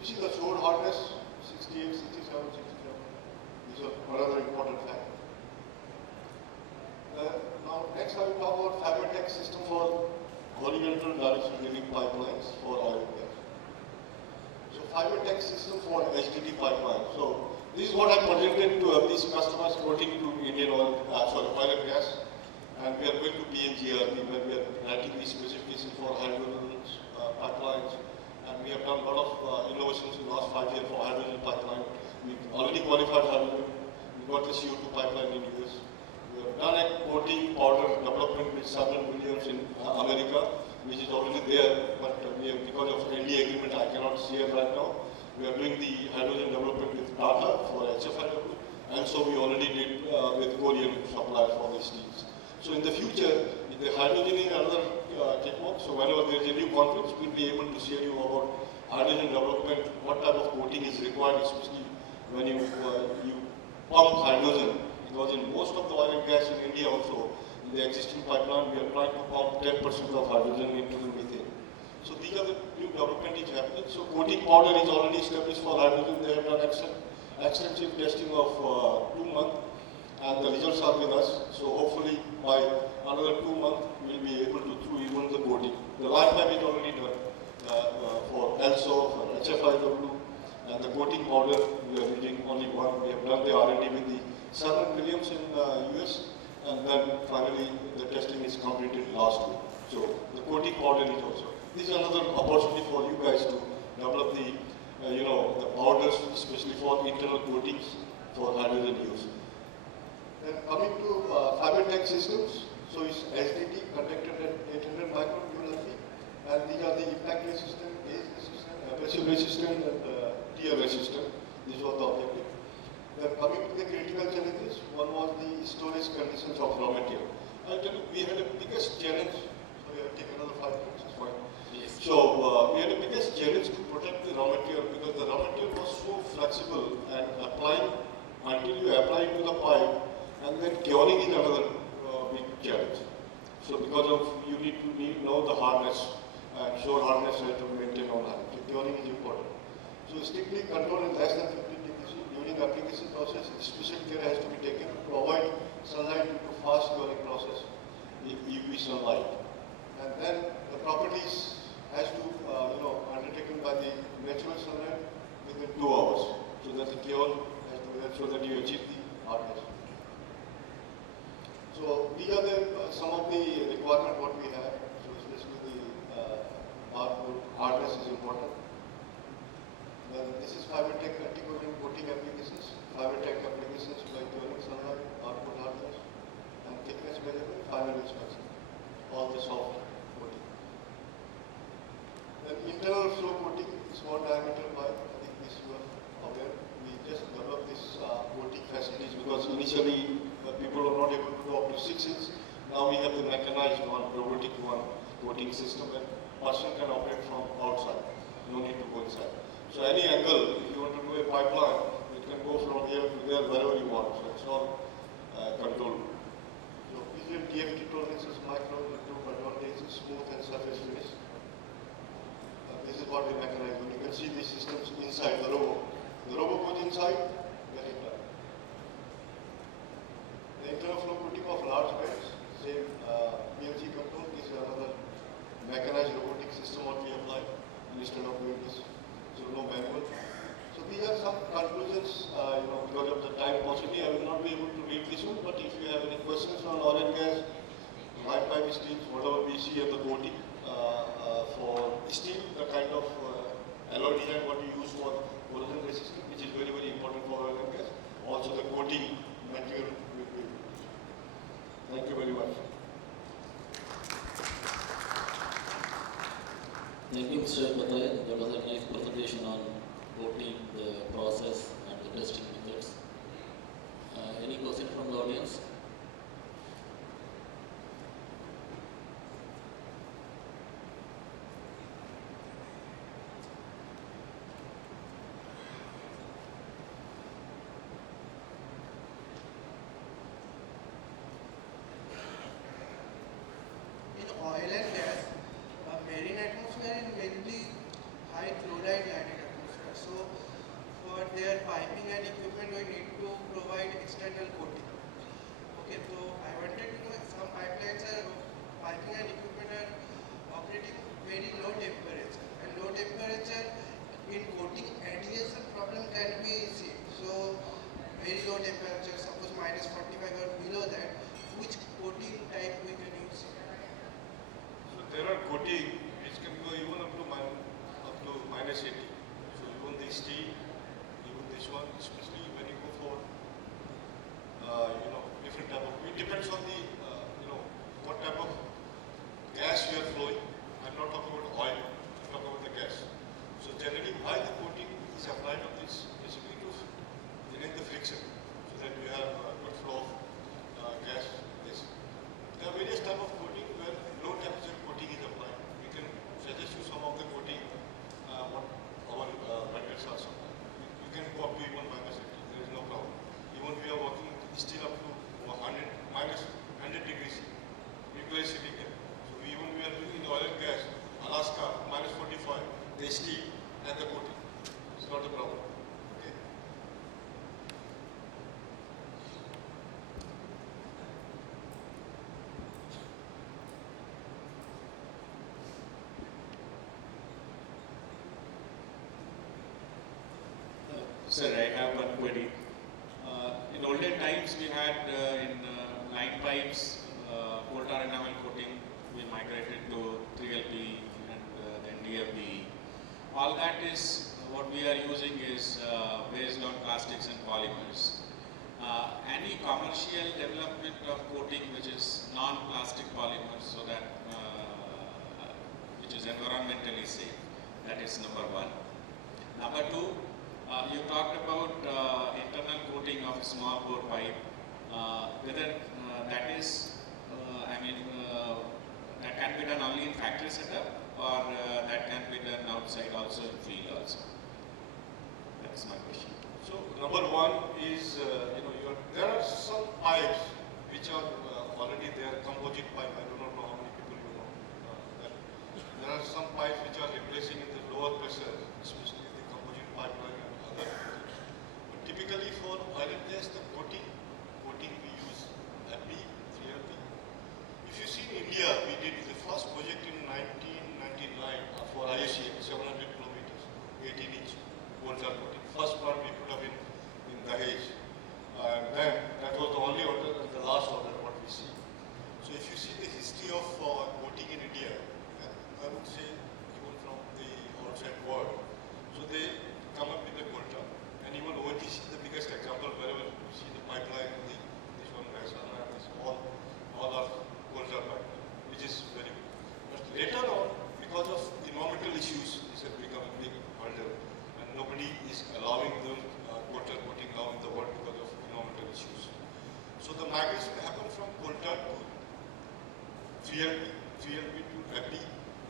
You see the sword hardness, 68, 67, 67. These are another important factor. Now next I will talk about FiberTech system for horizontal direction drilling pipelines for oil and gas. So FiberTech system for HDD pipeline. So this is what I presented to these customers quoting to Indian oil and gas. And we are going to PNGRP where we are writing the specification for hydrogen pipelines. And we have done a lot of innovations in the last 5 years for hydrogen pipeline. We already qualified hydrogen. We got the CO2 pipeline in US. We have done a coating powder development with several millions in America, which is already there, but because of NDA agreement, I cannot see it right now. We are doing the hydrogen development with Tata for HFIW, and so we already did with Korean suppliers for these steels. So in the future, if the hydrogen is another technique, so whenever there is a new conference, we'll be able to share you about hydrogen development, what type of coating is required, especially when you pump hydrogen. Because in most of the oil and gas in India also, in the existing pipeline, we are trying to pump 10% of hydrogen into the methane. So these are the new development is happening. So coating powder is already established for hydrogen. They have done extensive testing of 2 months, and the results are with us. So hopefully by another 2 months, we'll be able to do even the coating. The live pipe is already done for LSO, for HFIW, and the coating powder, we are using only one. We have done the R&D with the Servant Williams in US, and then finally the testing is completed last week. So the coating powder is also. This is another opportunity for you guys to develop the, the powders, especially for internal coatings for hydrogen use. Then coming to FiberTech systems, so it's SDT conducted at 800 micron ULFE, and these are the impact resistant, age resistant, abrasive resistant, and tear resistant. This was the objective. Then coming to the critical challenges, one was the storage conditions of raw material. I'll tell you, we had a biggest challenge. Sorry, I'll take another 5 minutes. It's fine. Yes. So we had a biggest challenge to protect the raw material because the raw material was so flexible and applying until you apply it to the pipe, and then curing is another big challenge. So because of you need to know the hardness and sure hardness you have to maintain on that. So curing is important. So strictly control in less than 50 degrees during the application process. Special care has to be taken to avoid sunlight due to fast curing process, UV sunlight. And then the properties has to undertaken by the natural sunlight within 2 hours. So that the cure has to be there so that you achieve the hardness. So these are some of the requirements what we have. So especially the hardness is important. Then this is FiberTech anti-corrosion coating applications. FiberTech applications like curing sunlight, output hardness, and thickness measurement, final inspection. All the soft coating. Then internal flow coating, small diameter pipe. I think this you are aware. We just developed this coating facilities because initially people are not able to go up to 6 inches. Now we have the mechanized one, robotic one coating system, and person can operate from outside. No need to go inside. So any angle, if you want to do a pipeline, it can go from here to there wherever you want. So it's all controlled. So visual TFT tolerances, micron, improved advantages, smooth and surface finish. This is what we mechanize. You can see these systems inside the robo. The robo goes inside, get it done. The internal flow coating of large beds, same PLC control. This is another mechanized robotic system what we apply instead of doing this. So no manual. So these are some conclusions, because of the time possibly I will not be able to read this one, but if you have any questions on oil and gas, live pipe steels, whatever we see at the coating, for steel, the kind of alloy design what we use for corrosion resistance, which is very, very important for oil and gas. Also the coating material will be used. Thank you very much. Thank you, Mr. Kathayat. That was a nice presentation on coating, the process, and the testing methods. Any question from the their piping and equipment, we need to provide external coating. Okay, so I wanted to know if some pipelines are, piping and equipment are operating very low temperature, and low temperature in coating adhesion problem can be seen. So very low temperature, suppose minus 45 or below that, which coating type we can use? So there are coating which can go even up to minus 80. So even the steel, even this one, especially when you go for different type of, it depends on the what type of gas you are flowing. I'm not talking about oil, I'm talking about the gas. So generally why the coating is applied on this basically to delay the friction so that you have a good flow of gas. This. There are various type of coating where low temperature coating is applied. We can suggest you some of the coating what our vendors are supplying. You can go up to even minus 80, there is no problem. Even we are working still up to 100 degrees nuclear silicon. So we are doing in oil and gas, Alaska, minus 45, the steel and the coating. It's not a problem. Okay. Sir, I have one query. In olden times, we had in line pipes, coal tar enamel coating. We migrated to 3LP and then DFB. All that is what we are using is based on plastics and polymers. Any commercial development of coating which is non-plastic polymers, so that which is environmentally safe. That is number one. Number two. You talked about internal coating of small bore pipe. Whether that is, that can be done only in factory setup, or that can be done outside also in field also. That is my question. So number one is, there are some pipes which are already there, composite pipe. I do not know how many people you know that. There are some pipes which are replacing in the lower pressure, especially the composite pipeline. But typically for oil and gas, the coating we use FB, 3LP. If you see in India, we did the first project in 1999 for IACM, 700 kilometers, 18-inch coal tar coating. First plant we put up in Dahej. And then that was the only order and the last order what we see. So if you see the history of coating in India, I would say even from the outside world, so they come up with the coal tar. And even ONGC is the biggest example. Wherever you see the pipeline, this one, Welspun, this all are coal tar pipeline, which is very good. But later on, because of environmental issues, this has become a big hurdle, and nobody is allowing the coal tar coating now in the world because of environmental issues. So the migration happened from coal tar to 3LP to FB,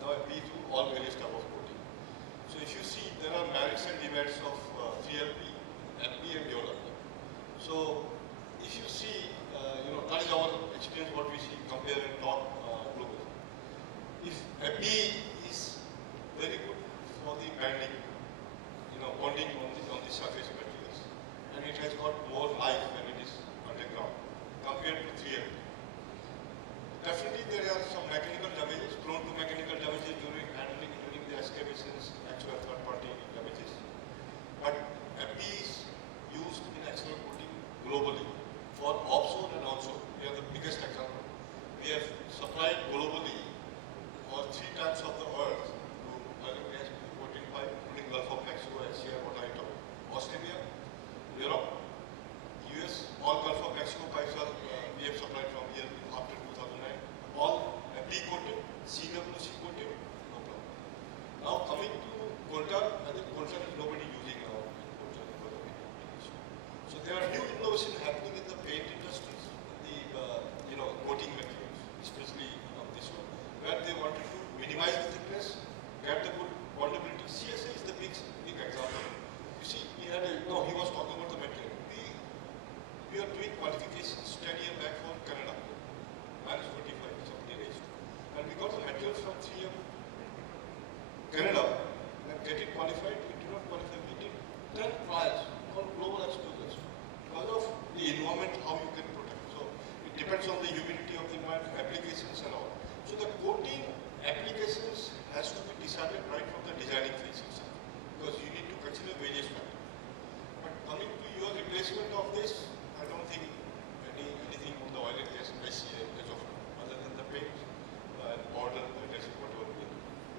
now FB to all various type of coating. So if you see, there are merits and demerits of 3LP, FB and development. So if you see, that is our experience, what we see, compare and talk globally. If FB is very good for the bending, bonding on the surface materials, and it has got more life when it is underground compared to 3LP. Definitely there are some mechanical damages, prone to mechanical damages during handling, during the excavations, actual third-party damages. But FB is used in actual coating globally for offshore and onshore. We are the biggest example. We have supplied globally for 3 times of the earth to oil and gas coating pipe, including Gulf of Mexico, Asia, what I talk, Australia, Europe, US, all Gulf of Mexico pipes are we have supplied from here after 2009. All FB coated, CWC coated, no problem. Now coming to coal tar, I think coal tar is nobody using now in coal tar because of it. So there are new innovation happening in the paint industries, the coating materials, especially this one, where they wanted to minimize the thickness, get the good bondability. CSA is the big example. You see, he was talking about the material. We are doing qualifications 10 years back for Canada, minus 45, something raised. And we got the material from 3M Canada, and get it qualified, we did not qualify, we did 10 trials. and applications and all. So the coating applications has to be decided right from the designing phase itself, because you need to consider various factors. But coming to your replacement of this, I don't think anything on the oil and gas I see as of now, other than the paint and border, that's whatever,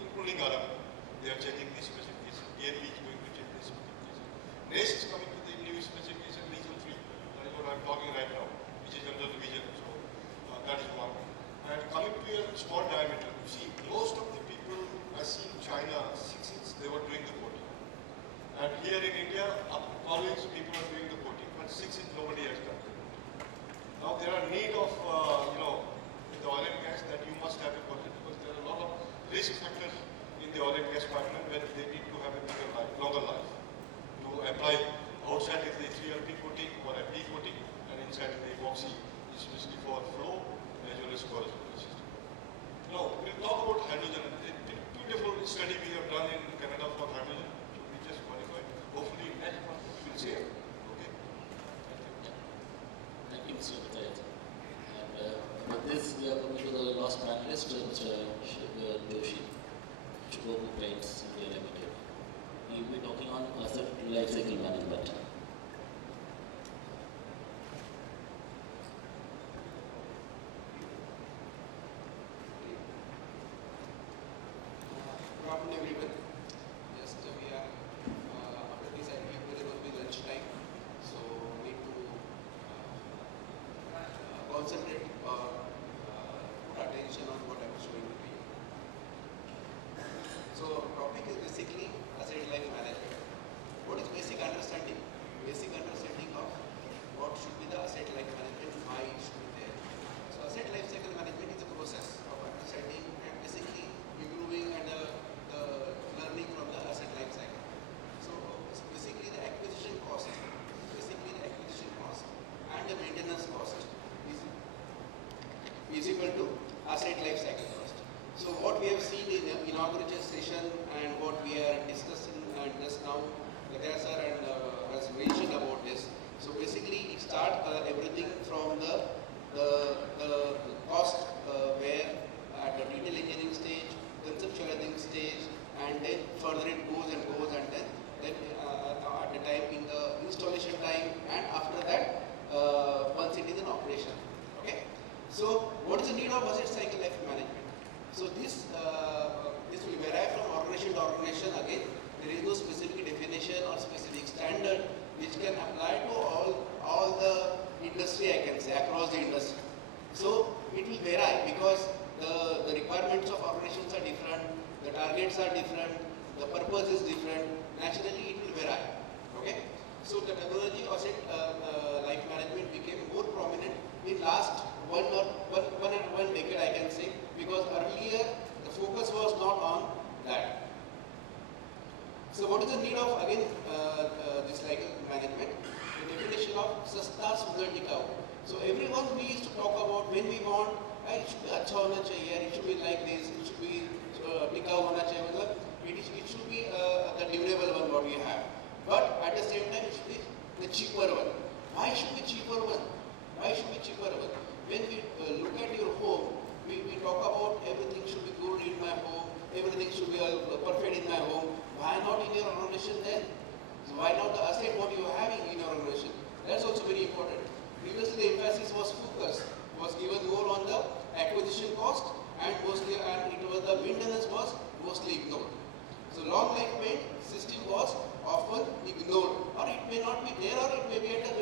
including Arab. They are changing the specification. DNV is going to change the specification. Next is coming to the new specification, region 3. That is what I'm talking right now, which is under revision. So that is one. And coming to your small diameter, you see, most of the people I see in China, 6 inch, they were doing the coating. And here in India, up to college, people are doing the coating, but 6 inch nobody has done. Now there are need of, in the oil and gas that you must have a coating, because there are a lot of risk factors in the oil and gas pipeline where they need to have a bigger life, longer life. To apply outside is the 3LP coating or FD coating, and inside is the epoxy, especially for flow as well as corrosion resistance. Now, we'll talk about hydrogen. A beautiful study we have done in Canada for hydrogen. So we just qualify. Hopefully, next month we'll see it. Okay. Thank you, Mr. Kathayat. And with this, we are coming to the last panelist, Mr. Joshi, Chugoku Paints India Limited. He will be talking on asset life cycle management. Good afternoon, everyone. Just we are after this, I believe there will be lunch time, so we need to concentrate or put attention on what I was showing to you. So, topic is basically asset life management. What is basic understanding? Basic understanding of what should be the asset life management, why it should be there. So, asset life cycle management is a process of understanding and basically improving and learning from the asset life cycle. So basically the acquisition cost and the maintenance cost is equal to asset life cycle cost. So what we have seen in the inaugural session and what we are discussing just now, Kathayat sir and has mentioned about this. So basically it starts everything from the cost where at the detail engineering stage, conceptualizing stage, and then further it goes and then at the time in the installation time, and after that once it is in operation. Okay. So what is the need of asset cycle life management? So this will vary from organization to organization. Again, there is no specific definition or specific standard which can apply to all the industry, I can say, across the industry. So it will vary because the requirements of organizations are different, the targets are different, the purpose is different. Naturally, it will vary. Okay. So the technology asset life management became more prominent in last one decade, I can say, because earlier the focus was not on that. So what is the need of again this cycle management? The definition of sasta sundar tikau. So everyone we used to talk about when we want it should be अच्छा होना चाहिए, it should be like this, it should be टिकाऊ होना चाहिए, मतलब it should be the durable one what we have, but at the same time it should be the cheaper one. Why should be cheaper one? Why should be cheaper one? When we look at your home, we talk about everything should be good in my home, everything should be perfect in my home. Why not in your organization then? So why not the asset what you are having in your organization? That's also very important. Previously the emphasis was given more on the acquisition cost, and it was the maintenance was mostly ignored. So long life paint system was often ignored, or it may not be there, or it may be at a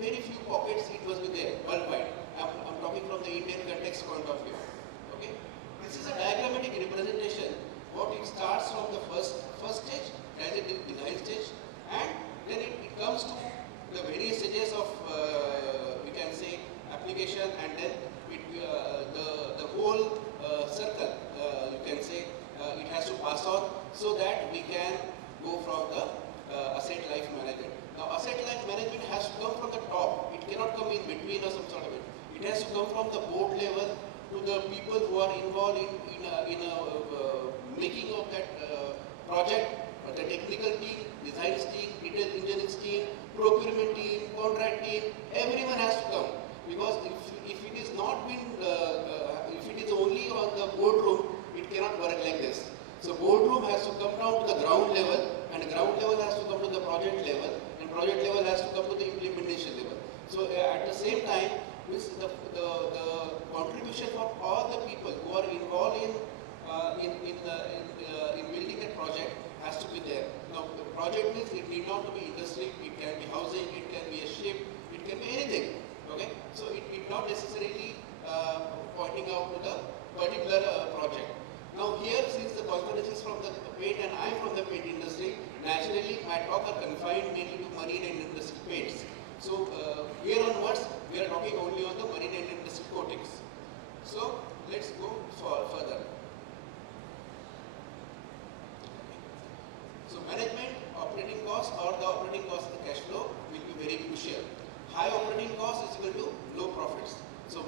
very few pockets it must be there worldwide. I'm talking from the Indian context point of view. Okay, this is a diagrammatic representation. What it starts from the first stage, as it is design stage, and then it comes to the various stages of we can say application, and then the whole circle you can say it has to pass on, so that we can go from the asset life management. Now asset life management has to come from the top. It cannot come in between or some sort of it. It has to come from the board level to the people who are involved in making of that project, the technical team, design team, detail engineering team, procurement team, contract team. Everyone has to come. because if it is not been, if it is only on the boardroom, it cannot work like this. So boardroom has to come down to the ground level, and ground level has to come to the project level, and project level has to come to the implementation level. So at the same time, the contribution from all the people who are involved in building a project has to be there. Now, the project means it need not to be industry, it can be housing, it can be a ship, it can be anything. Okay, so it not necessarily pointing out to the particular project. Now here, since the conference is from the paint and I am from the paint industry, naturally my talk are confined mainly to marine and industry paints. So here onwards, we are talking only on the marine and industry coatings. So let's go further. So management, operating cost or the operating cost of the cash flow will be very crucial. High operating cost is equal to low profits. So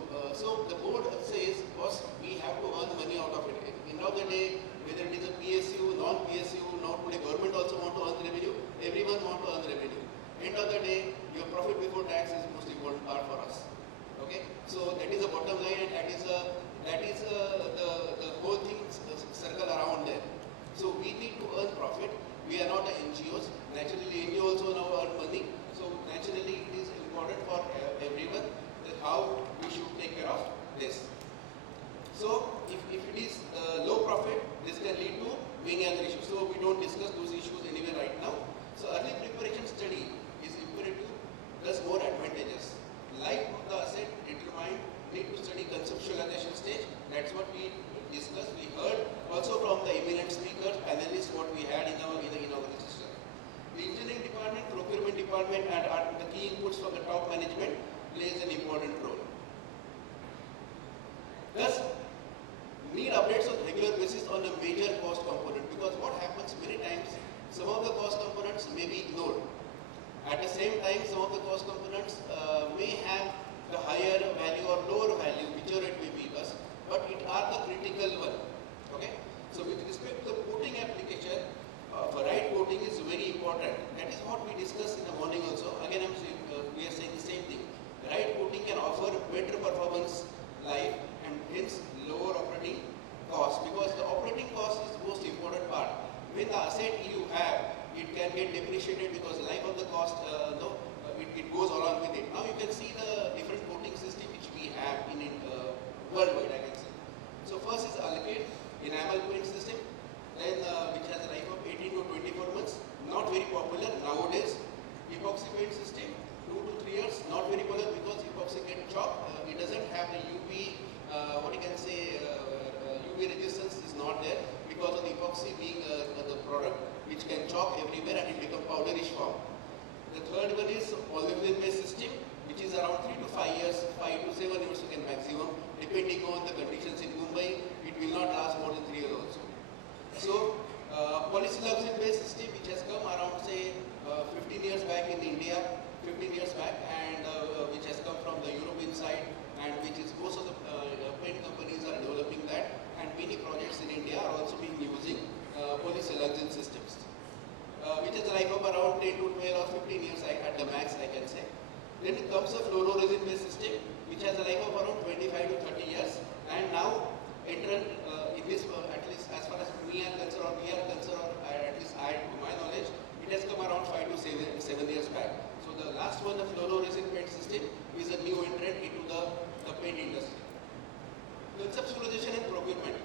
the board says, boss, we have to earn money out of it. End of the day, whether it is a PSU, non-PSU, now today government also want to earn revenue, everyone want to earn revenue. End of the day, your profit before tax is most important part for us. Okay, so that is the bottom line, and that is the whole thing circle around there. So we need to earn profit. We are not the NGOs. Naturally, NGO also now earn money. So naturally, it is important for everyone that how we should take care of this. So if it is low profit, this can lead to many other issues. So we don't discuss those issues anyway right now. So early preparation study is imperative, plus more advantages. Life of the asset determined, need to study conceptualization stage. That's what we discussed. We heard also from the eminent speakers, panelists, what we had in our discussion. The engineering department, procurement department, and the key inputs from the top management plays an important role. Thus, need updates on regular basis on a major cost component, because what happens many times, some of the cost components may be ignored. At the same time, some of the cost components may have the higher value or lower value, whichever it may be, but it are the critical one. Okay. So with respect to the coating application, right coating is very important. That is what we discussed in the morning also. Again, we are saying the same thing. Right coating can offer better performance life and hence lower operating cost, because the operating cost is the most important part. When the asset you have, it can get depreciated because life of the cost, it goes along with it. Now you can see the different coating system which we have in worldwide, I can say. So first is allocate enamel paint system, then which has a life of 18 to 24 months, not very popular nowadays. Epoxy paint system, 2 to 3 years, not very popular because epoxy can chalk. It doesn't have the UV, UV resistance is not there because of the epoxy being the product which can chalk everywhere and it become powderish form. The third one is olefin based system, which is around 3 to 5 years, 5 to 7 years again maximum, depending on the conditions in Mumbai. It will not last more than 3 years also. So polysiloxane based system, which has come around say 15 years back in India, 15 years back, and which has come from the European side, and which is most of the paint companies are developing that, and many projects in India are also being using polysiloxane systems, which is a life of around 10 to 12 or 15 years at the max, I can say. Then it comes a fluororesin based system, which has a life of around 25 to 30 years, and now entered in this, at least as far as we are concerned, or at least I, to my knowledge, it has come around 5 to 7 years back. So the last one, the fluororesin paint system, is a new entrant into the paint industry. Conceptualization and procurement.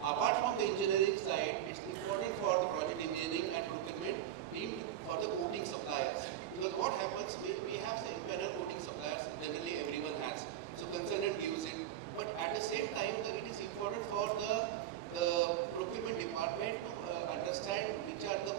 Apart from the engineering side, it's important for the project engineering and procurement team for the coating suppliers. Because what happens, we have the panel coating suppliers, generally everyone has. So consultant gives it. But at the same time, it is important for the procurement department to understand which are the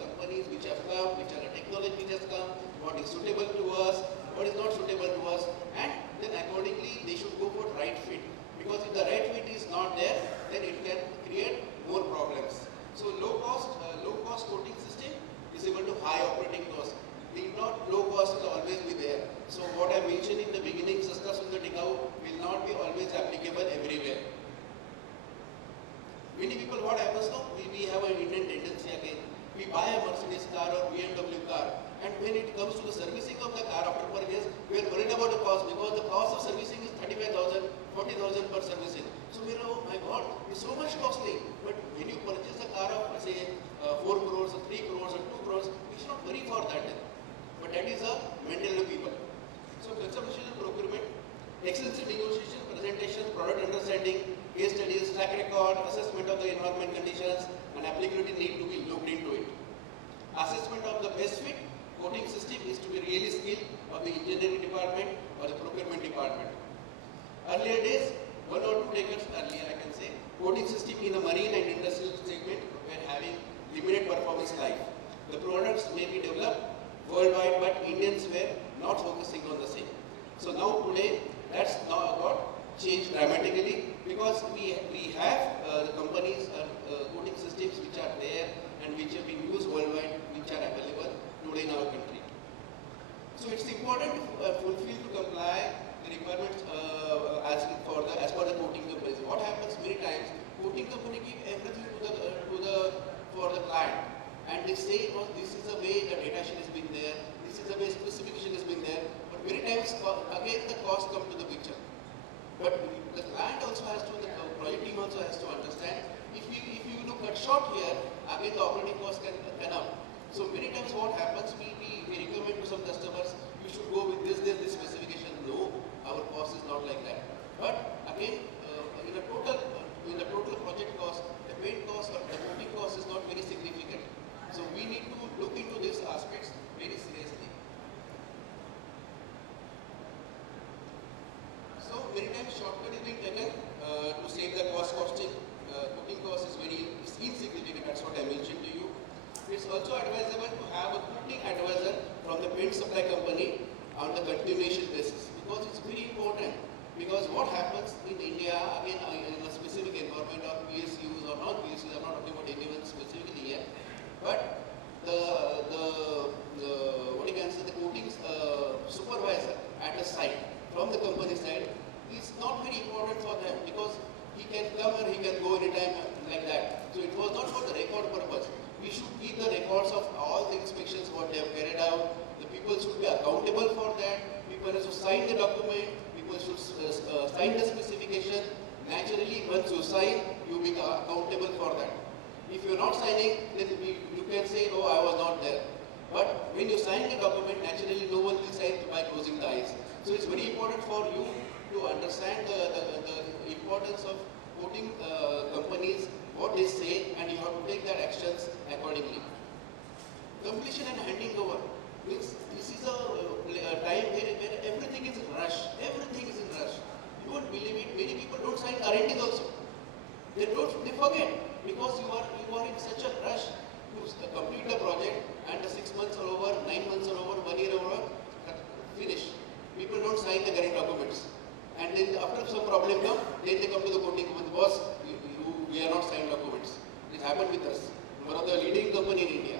companies which have come, which are the technology which has come, what is suitable to us, what is not suitable to us, and then accordingly they should go for right fit. Because if the right fit is not there, then it can create more problems. So low cost coating system is equal to high operating cost. Need not low cost will always be there. So what I mentioned in the beginning, Sasta Sundar Tikau, will not be always applicable everywhere. Many people, what happens now, we have an Indian tendency again. We buy a Mercedes car or BMW car, and when it comes to the servicing of the car after purchase, we are worried about the cost because the cost of servicing is 35,000, 40,000 per servicing. So we know, oh my God, it's so much costly. But when you purchase a car of say 4 crores or 3 crores or 2 crores, we should not worry for that. But that is a mental of people. So consumption and procurement, extensive negotiation, presentation, product understanding, case studies, track record, assessment of the environment conditions, and applicability need to be looked into it. Assessment of the best fit coating system is to be really skilled of the engineering department or the procurement department. Earlier days, 1 or 2 decades earlier I can say, coating system in the marine and industrial segment were having limited performance life. The products may be developed worldwide, but Indians were not focusing on the same. So now today, that's now got changed dramatically because we have the companies coating systems which are there and which have been used worldwide, which are available today in our country. So it's important to fulfill to comply the requirements as per the coating companies. What happens many times, coating company give everything for the client, and they say, oh, this is the way the data sheet has been there, this is the way specification has been there. But many times, again, the cost comes to the picture. But the client also has to, the project team also has to understand, if you look at short here, again the operating cost can up. So many times what happens, we recommend to some customers, you should go with this specification. No, our cost is not like that. But again, in the total project cost, the paint cost or the coating cost is not very significant. So we need to look into these aspects very seriously. So many times shortcut is being taken to save the costing. Coating cost is insignificant, that's what I mentioned to you. It's also advisable to have a coating advisor from the paint supply company on the continuation basis because it's very important. Because what happens in India, again in a specific environment of PSUs or not PSUs, I'm not talking about anyone specifically here, but the coating supervisor at the site from the company side is not very important for them because he can come or he can go anytime like that. So it was not for the record purpose. We should keep the records of all the inspections what they have carried out. The people should be accountable for that. People should sign the document. People should sign the specification. Naturally, once you sign, you be accountable for that. If you are not signing, then you can say, oh, I was not there. But when you sign the document, naturally no one will sign by closing the eyes. So it's very important for you to understand the importance of coating companies, what they say, and you have to take their actions accordingly. Completion and handing over. This is a time where everything is in rush. Everything is in rush. You won't believe it. Many people don't sign R&Ds also. They forget because you are in such a rush to complete the project and the 6 months are over, 9 months are over, 1 year over, finish. People don't sign the current documents. And then after some problem comes, then they come to the coating company, boss, we are not signed documents. It happened with us. One of the leading company in India.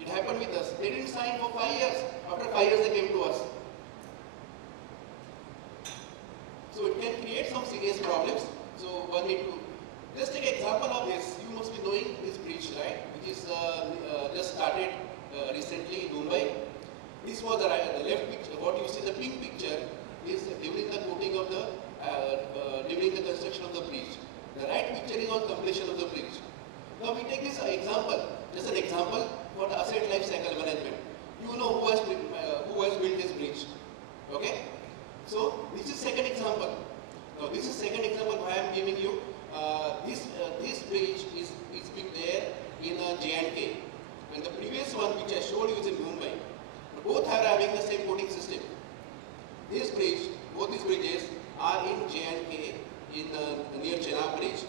It happened with us. They didn't sign for 5 years. After 5 years they came to us. So it can create some serious problems. So one need to just take an example of this. You must be knowing this bridge, right? Which is just started recently in Mumbai. This was the left picture. What you see, the pink picture is during the coating of the during the construction of the bridge. The right picture is on completion of the bridge. Now we take this example, just an example for the asset life cycle management. You know who has built this bridge. Okay? So this is second example. Now this is second example I am giving you. This bridge is being there in J&K, and the previous one which I showed you is in Mumbai. Both are having the same coating system. This bridge, both these bridges are in J&K in near Chenab Bridge.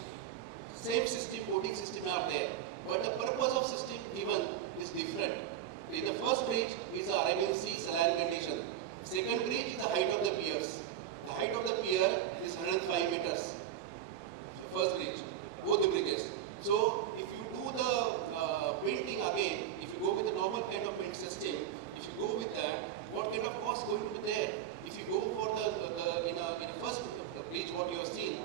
Same system, coating system are there, but the purpose of system given is different. In the first bridge is the arrival sea saline condition. Second bridge is the height of the piers. The height of the pier is 105 meters. First bridge, both the bridges. So if you do the painting again, if you go with the normal kind of paint system, if you go with that, what kind of cost going to be there? If you go for in a first bridge, what you have seen,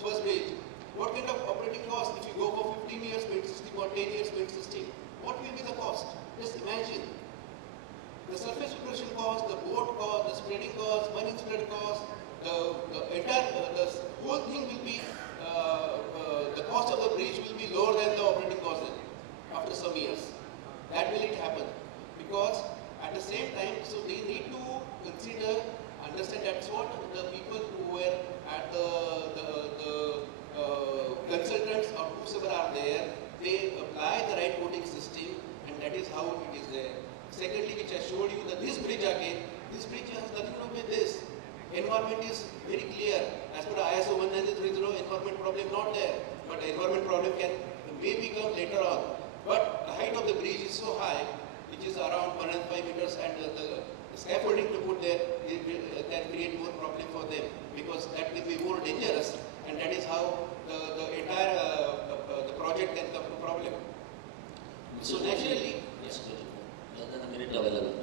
first bridge, what kind of operating cost? If you go for 15 years paint system or 10 years paint system, what will be the cost? Just imagine. bridge will be lower than the operating cost then, after some years. That will it happen. Because at the same time, so they need to consider, understand that's what the people who were at the consultants or whoever are there, they apply the right coding system, and that is how it is there. Secondly, which I showed you, that this bridge again, this bridge has nothing to do with this. Environment is very clear. As per ISO 19330, environment problem not there. But the environment problem may become later on. But the height of the bridge is so high, which is around 105 meters, and the scaffolding to put there can create more problem for them, because that will be more dangerous, and that is how the entire the project can come to problem. So naturally, yes, less than a minute available.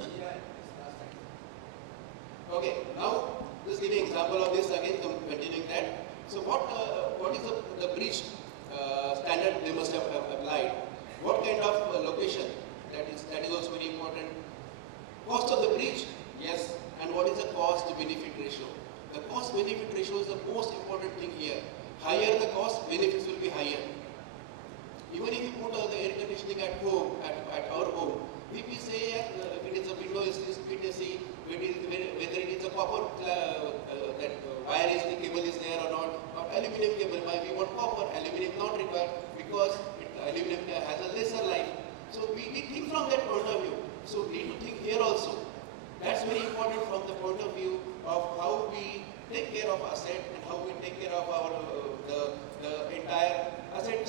Okay, now just give an example of this again, continuing that. So what is the bridge standard they must have applied? What kind of location? That is also very important. Cost of the bridge, yes, and what is the cost-benefit ratio? The cost-benefit ratio is the most important thing here. Higher the cost, benefits will be higher. Even if you put the air conditioning at home, at our home, we say if it is a window split AC, whether it is a copper that wire is the cable is there or not, or aluminum cable. Why we want copper? Aluminum not required because aluminum has a lesser life. So we think from that point of view. So we need to think here also. That's very important from the point of view of how we take care of asset and how we take care of our the entire asset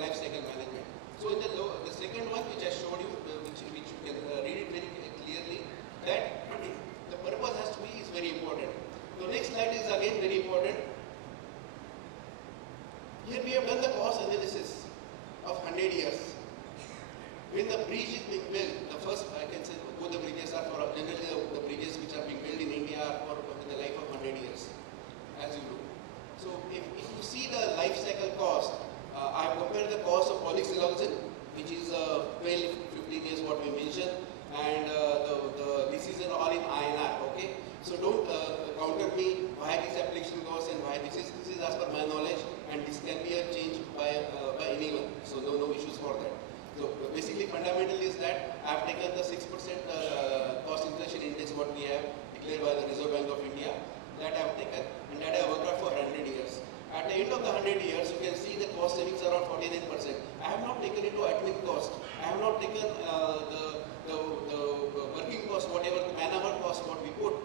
life cycle management. So in the second one which I showed you, which you can read it very clearly, that the purpose has to be is very important. The next slide is again very important. Here we have done the cost analysis of 100 years. When the bridge is being built, the first, I can say, both the bridges are for, generally the bridges which are being built in India are for the life of 100 years, as you know. So if you see the life cycle cost, I have compared the cost of polysiloxane, which is 12-15 years what we mentioned, and this is all in INR, okay? So don't counter me why this application cost and why this is as per my knowledge, and this can be a change by anyone, so no issues for that. So basically fundamental is that I have taken the 6% cost inflation index what we have declared by the Reserve Bank of India, that I have taken, and that I have worked out for 100 years. At the end of the 100 years, you can see the cost savings around 49%. I have not taken into admin cost. I have not taken the working cost, whatever the man-hour cost what we put.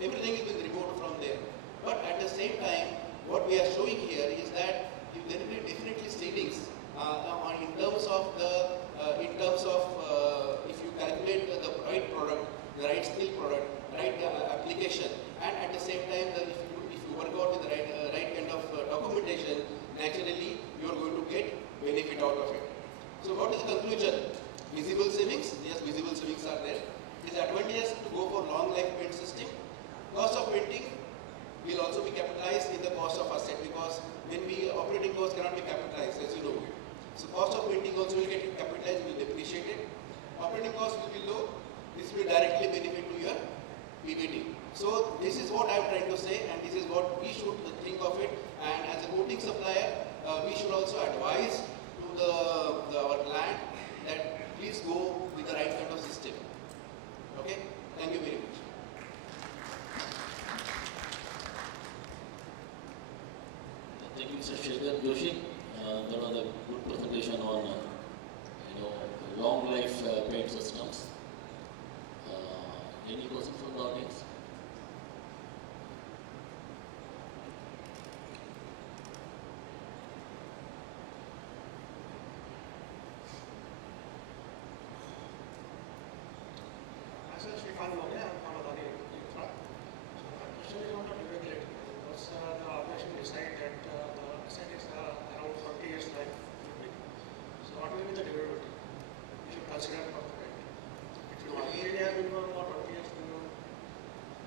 Everything is being removed from there. But at the same time, what we are showing here is that there will be definitely savings in terms of if you calculate the right product, the right skill product, right application, and at the same time if you work out with the right kind of documentation, naturally you are going to get benefit out of it. So what is the conclusion? Visible savings, yes, visible savings are there. It is advantageous to go for long life paint system. Cost of painting will also be capitalized in the cost of asset, because when we operating cost cannot be capitalized, as you know. So cost of painting also will get capitalized, will depreciate it. Operating cost will be low. This will directly benefit to your PBT. So this is what I am trying to say, and this is what we should think of it. And as a coating supplier, we should also advise to our client that please go with the right kind of system. Okay? Thank you very much. Thank you, Mr. Shekhar. Joshi, that was a good presentation on long life paint systems. Any questions from the audience? Myself, Shekhar, I'm from Adani Infra. So my question is on the durability. Because the organization decide that the asset is around 40 years life. So what will be the durability you should consider for the paint? It should be 10 years minimum or 20 years minimum.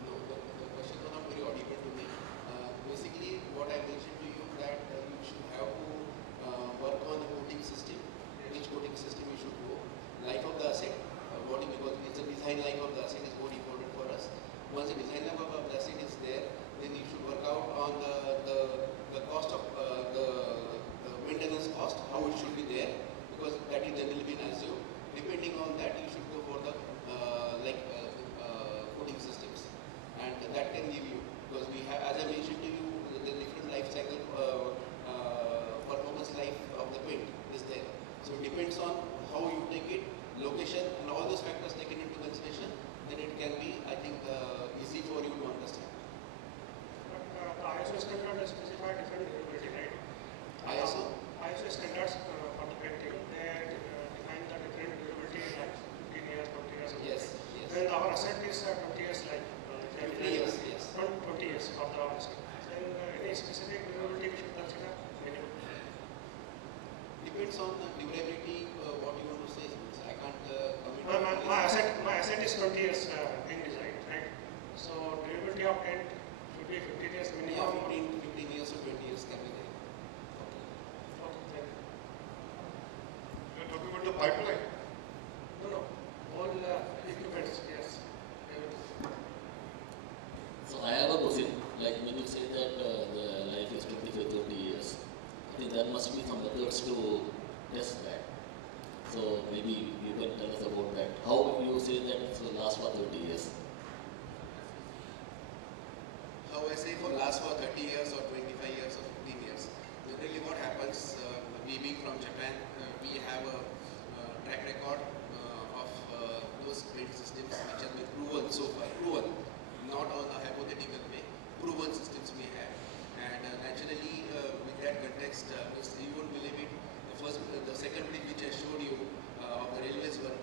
No, the question was not very audible to me. Basically, what I mentioned to you that you should have to work on the coating system. Which coating system you should go. Life of the asset, because it's a design life of the asset is very important for us. Once the design life of the asset is there, then you should work out on the cost of the maintenance cost asset is 20 years life. 20 years, yes. 20 years after our asset. Then any specific durability we should consider? Minimum. Depends on the durability, what you want to say. I can't comment. My asset is 20 years in design, right? So durability of 10 should be 15 years minimum. Yeah, 15 years or 20 years can be there. Okay, thank you. You're talking about the pipeline. No. All equipments, yes. So I have a question, like when you say that the life is 25-30 years, I think there must be some methods to test that. So maybe you can tell us about that. How you say that it will last for 30 years? How I say for last for 30 years or 25 years or 15 years. Generally what happens, we being from Japan, we have a track record of those paint systems which have been proven so far, not on a hypothetical way, proven systems we have. And naturally with that context, you won't believe it, the second bridge which I showed you of the railways one,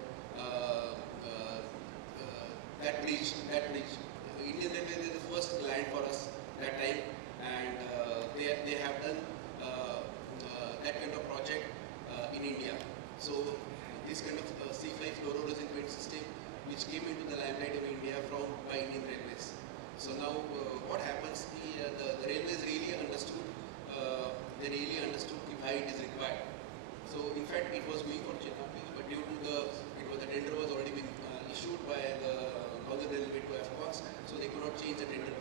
that bridge, Indian Railways is the first client for us that time, and they have done that kind of project in India. So this kind of C5 fluororesin paint system which came into the limelight of India by Indian Railways. So now what happens, the railways really understood, why it is required. So in fact it was going for Chennai, but due to the tender was already been issued by the Northern Railway to AFCONS, so they could not change the tender.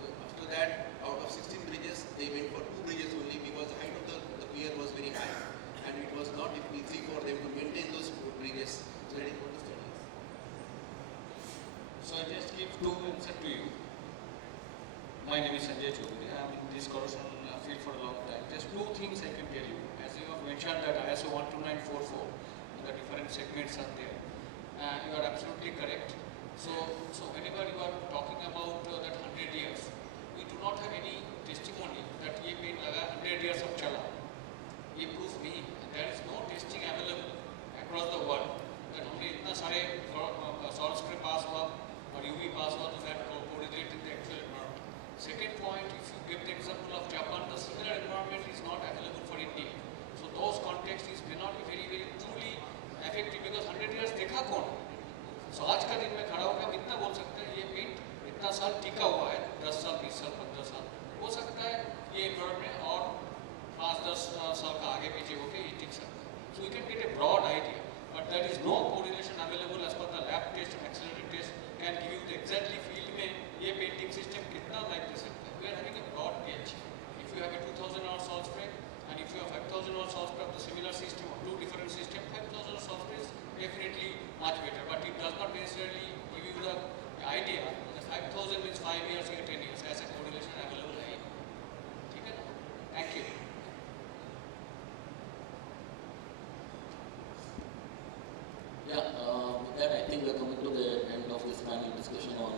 So after that, out of 16 bridges, they went for 2 bridges only because the height of the pier was very high, and it was not easy for them to maintain those bridges. So that is what the study is. So I just give 2 answers to you. My name is Sanjay Chugoku. I am in this corrosion field for a long time. Just 2 things I can tell you. As you have mentioned that ISO 12944, the different segments are there. You are absolutely correct. So whenever you are talking about that 100 years, we do not have any testimony that ये pen लगा 100 years of चला. ये proof नहीं. There is no testing available across the world that हमने इतना सारे salt spray पास हुआ और UV पास हुआ तो that correlate in the actual environment. Second point, if you give the example of Japan, the similar environment is not available for India. So those contexts may not be very truly effective because 100 years देखा कौन? So आज का दिन में खड़ा होकर हम इतना बोल सकते हैं ये पेंट इतना साल टिका हुआ है, 10 साल, 20 साल, 15 साल, हो सकता है ये एनवायरनमेंट और 5-10 साल का आगे पीछे होकर ये टिक सकता है. So we can get a broad idea, but there is no correlation available as per the lab test and accelerated test can give you the exactly field में ये painting system कितना लाइफ दे सकता है. We are having a broad gauge. If you have a 2000 hour salt spray and if you have 5000 hour salt spray of the similar system or 2 different systems, 5000 salt spray is definitely much better, but it does not necessarily give you the idea that 5000 means 5 years or 10 years as a correlation available है. ठीक है ना? Thank you. Yeah, with that I think we are coming to the end of this panel discussion on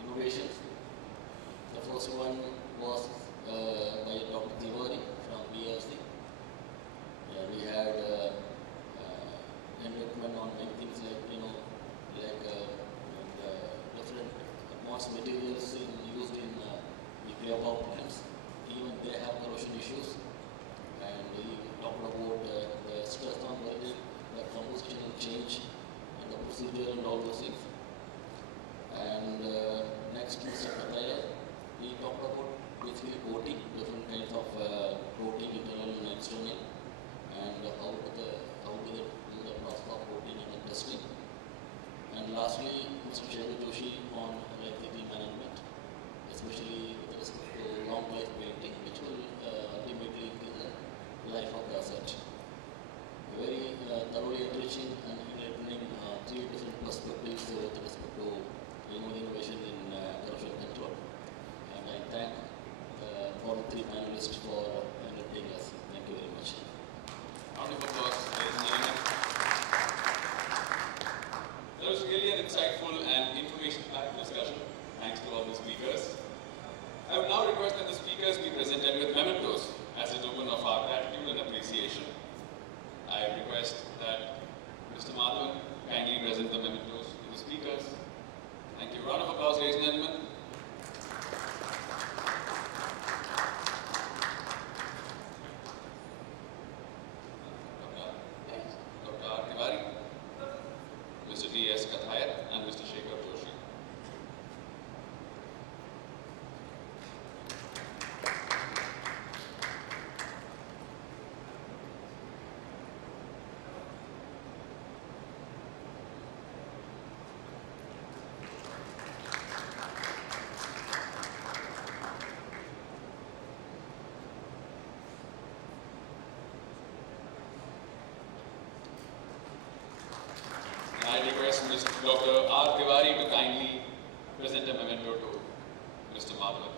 innovations. The first one was by Dr. Tewari from BRC. We had enlightenment on many things like different advanced materials used in nuclear power plants. Even they have corrosion issues. And we talked about the stress on welding, the compositional change, and the procedure and all those things. And next, Mr. Kathayat, we talked about basically coating, different kinds of coating, internal and external, and how do they do the process of coating and the testing. And lastly, Mr. Shekhar Joshi on electrical management, especially with respect to long life painting, which will ultimately increase the life of the asset. Very thoroughly enriching and enlightening 3 different perspectives with respect to innovation in corrosion control. And I thank all 3 panelists for enlightening us. Thank you very much. Round of applause, ladies and gentlemen. That was really an insightful and information-packed discussion. Thanks to all the speakers. I would now request that the speakers be presented with mementos as a token of our gratitude and appreciation. I request that Madhavan, kindly present the mementos to the speakers. Thank you. Round of applause, ladies and gentlemen. Dr. R. Tewari, Mr. D.S. Kathayat, and Mr. Shekhar Joshi. I request Mr. Dr. R. Tewari to kindly present a memento to Mr. Mathavan.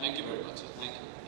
Thank you very much, sir. Thank you.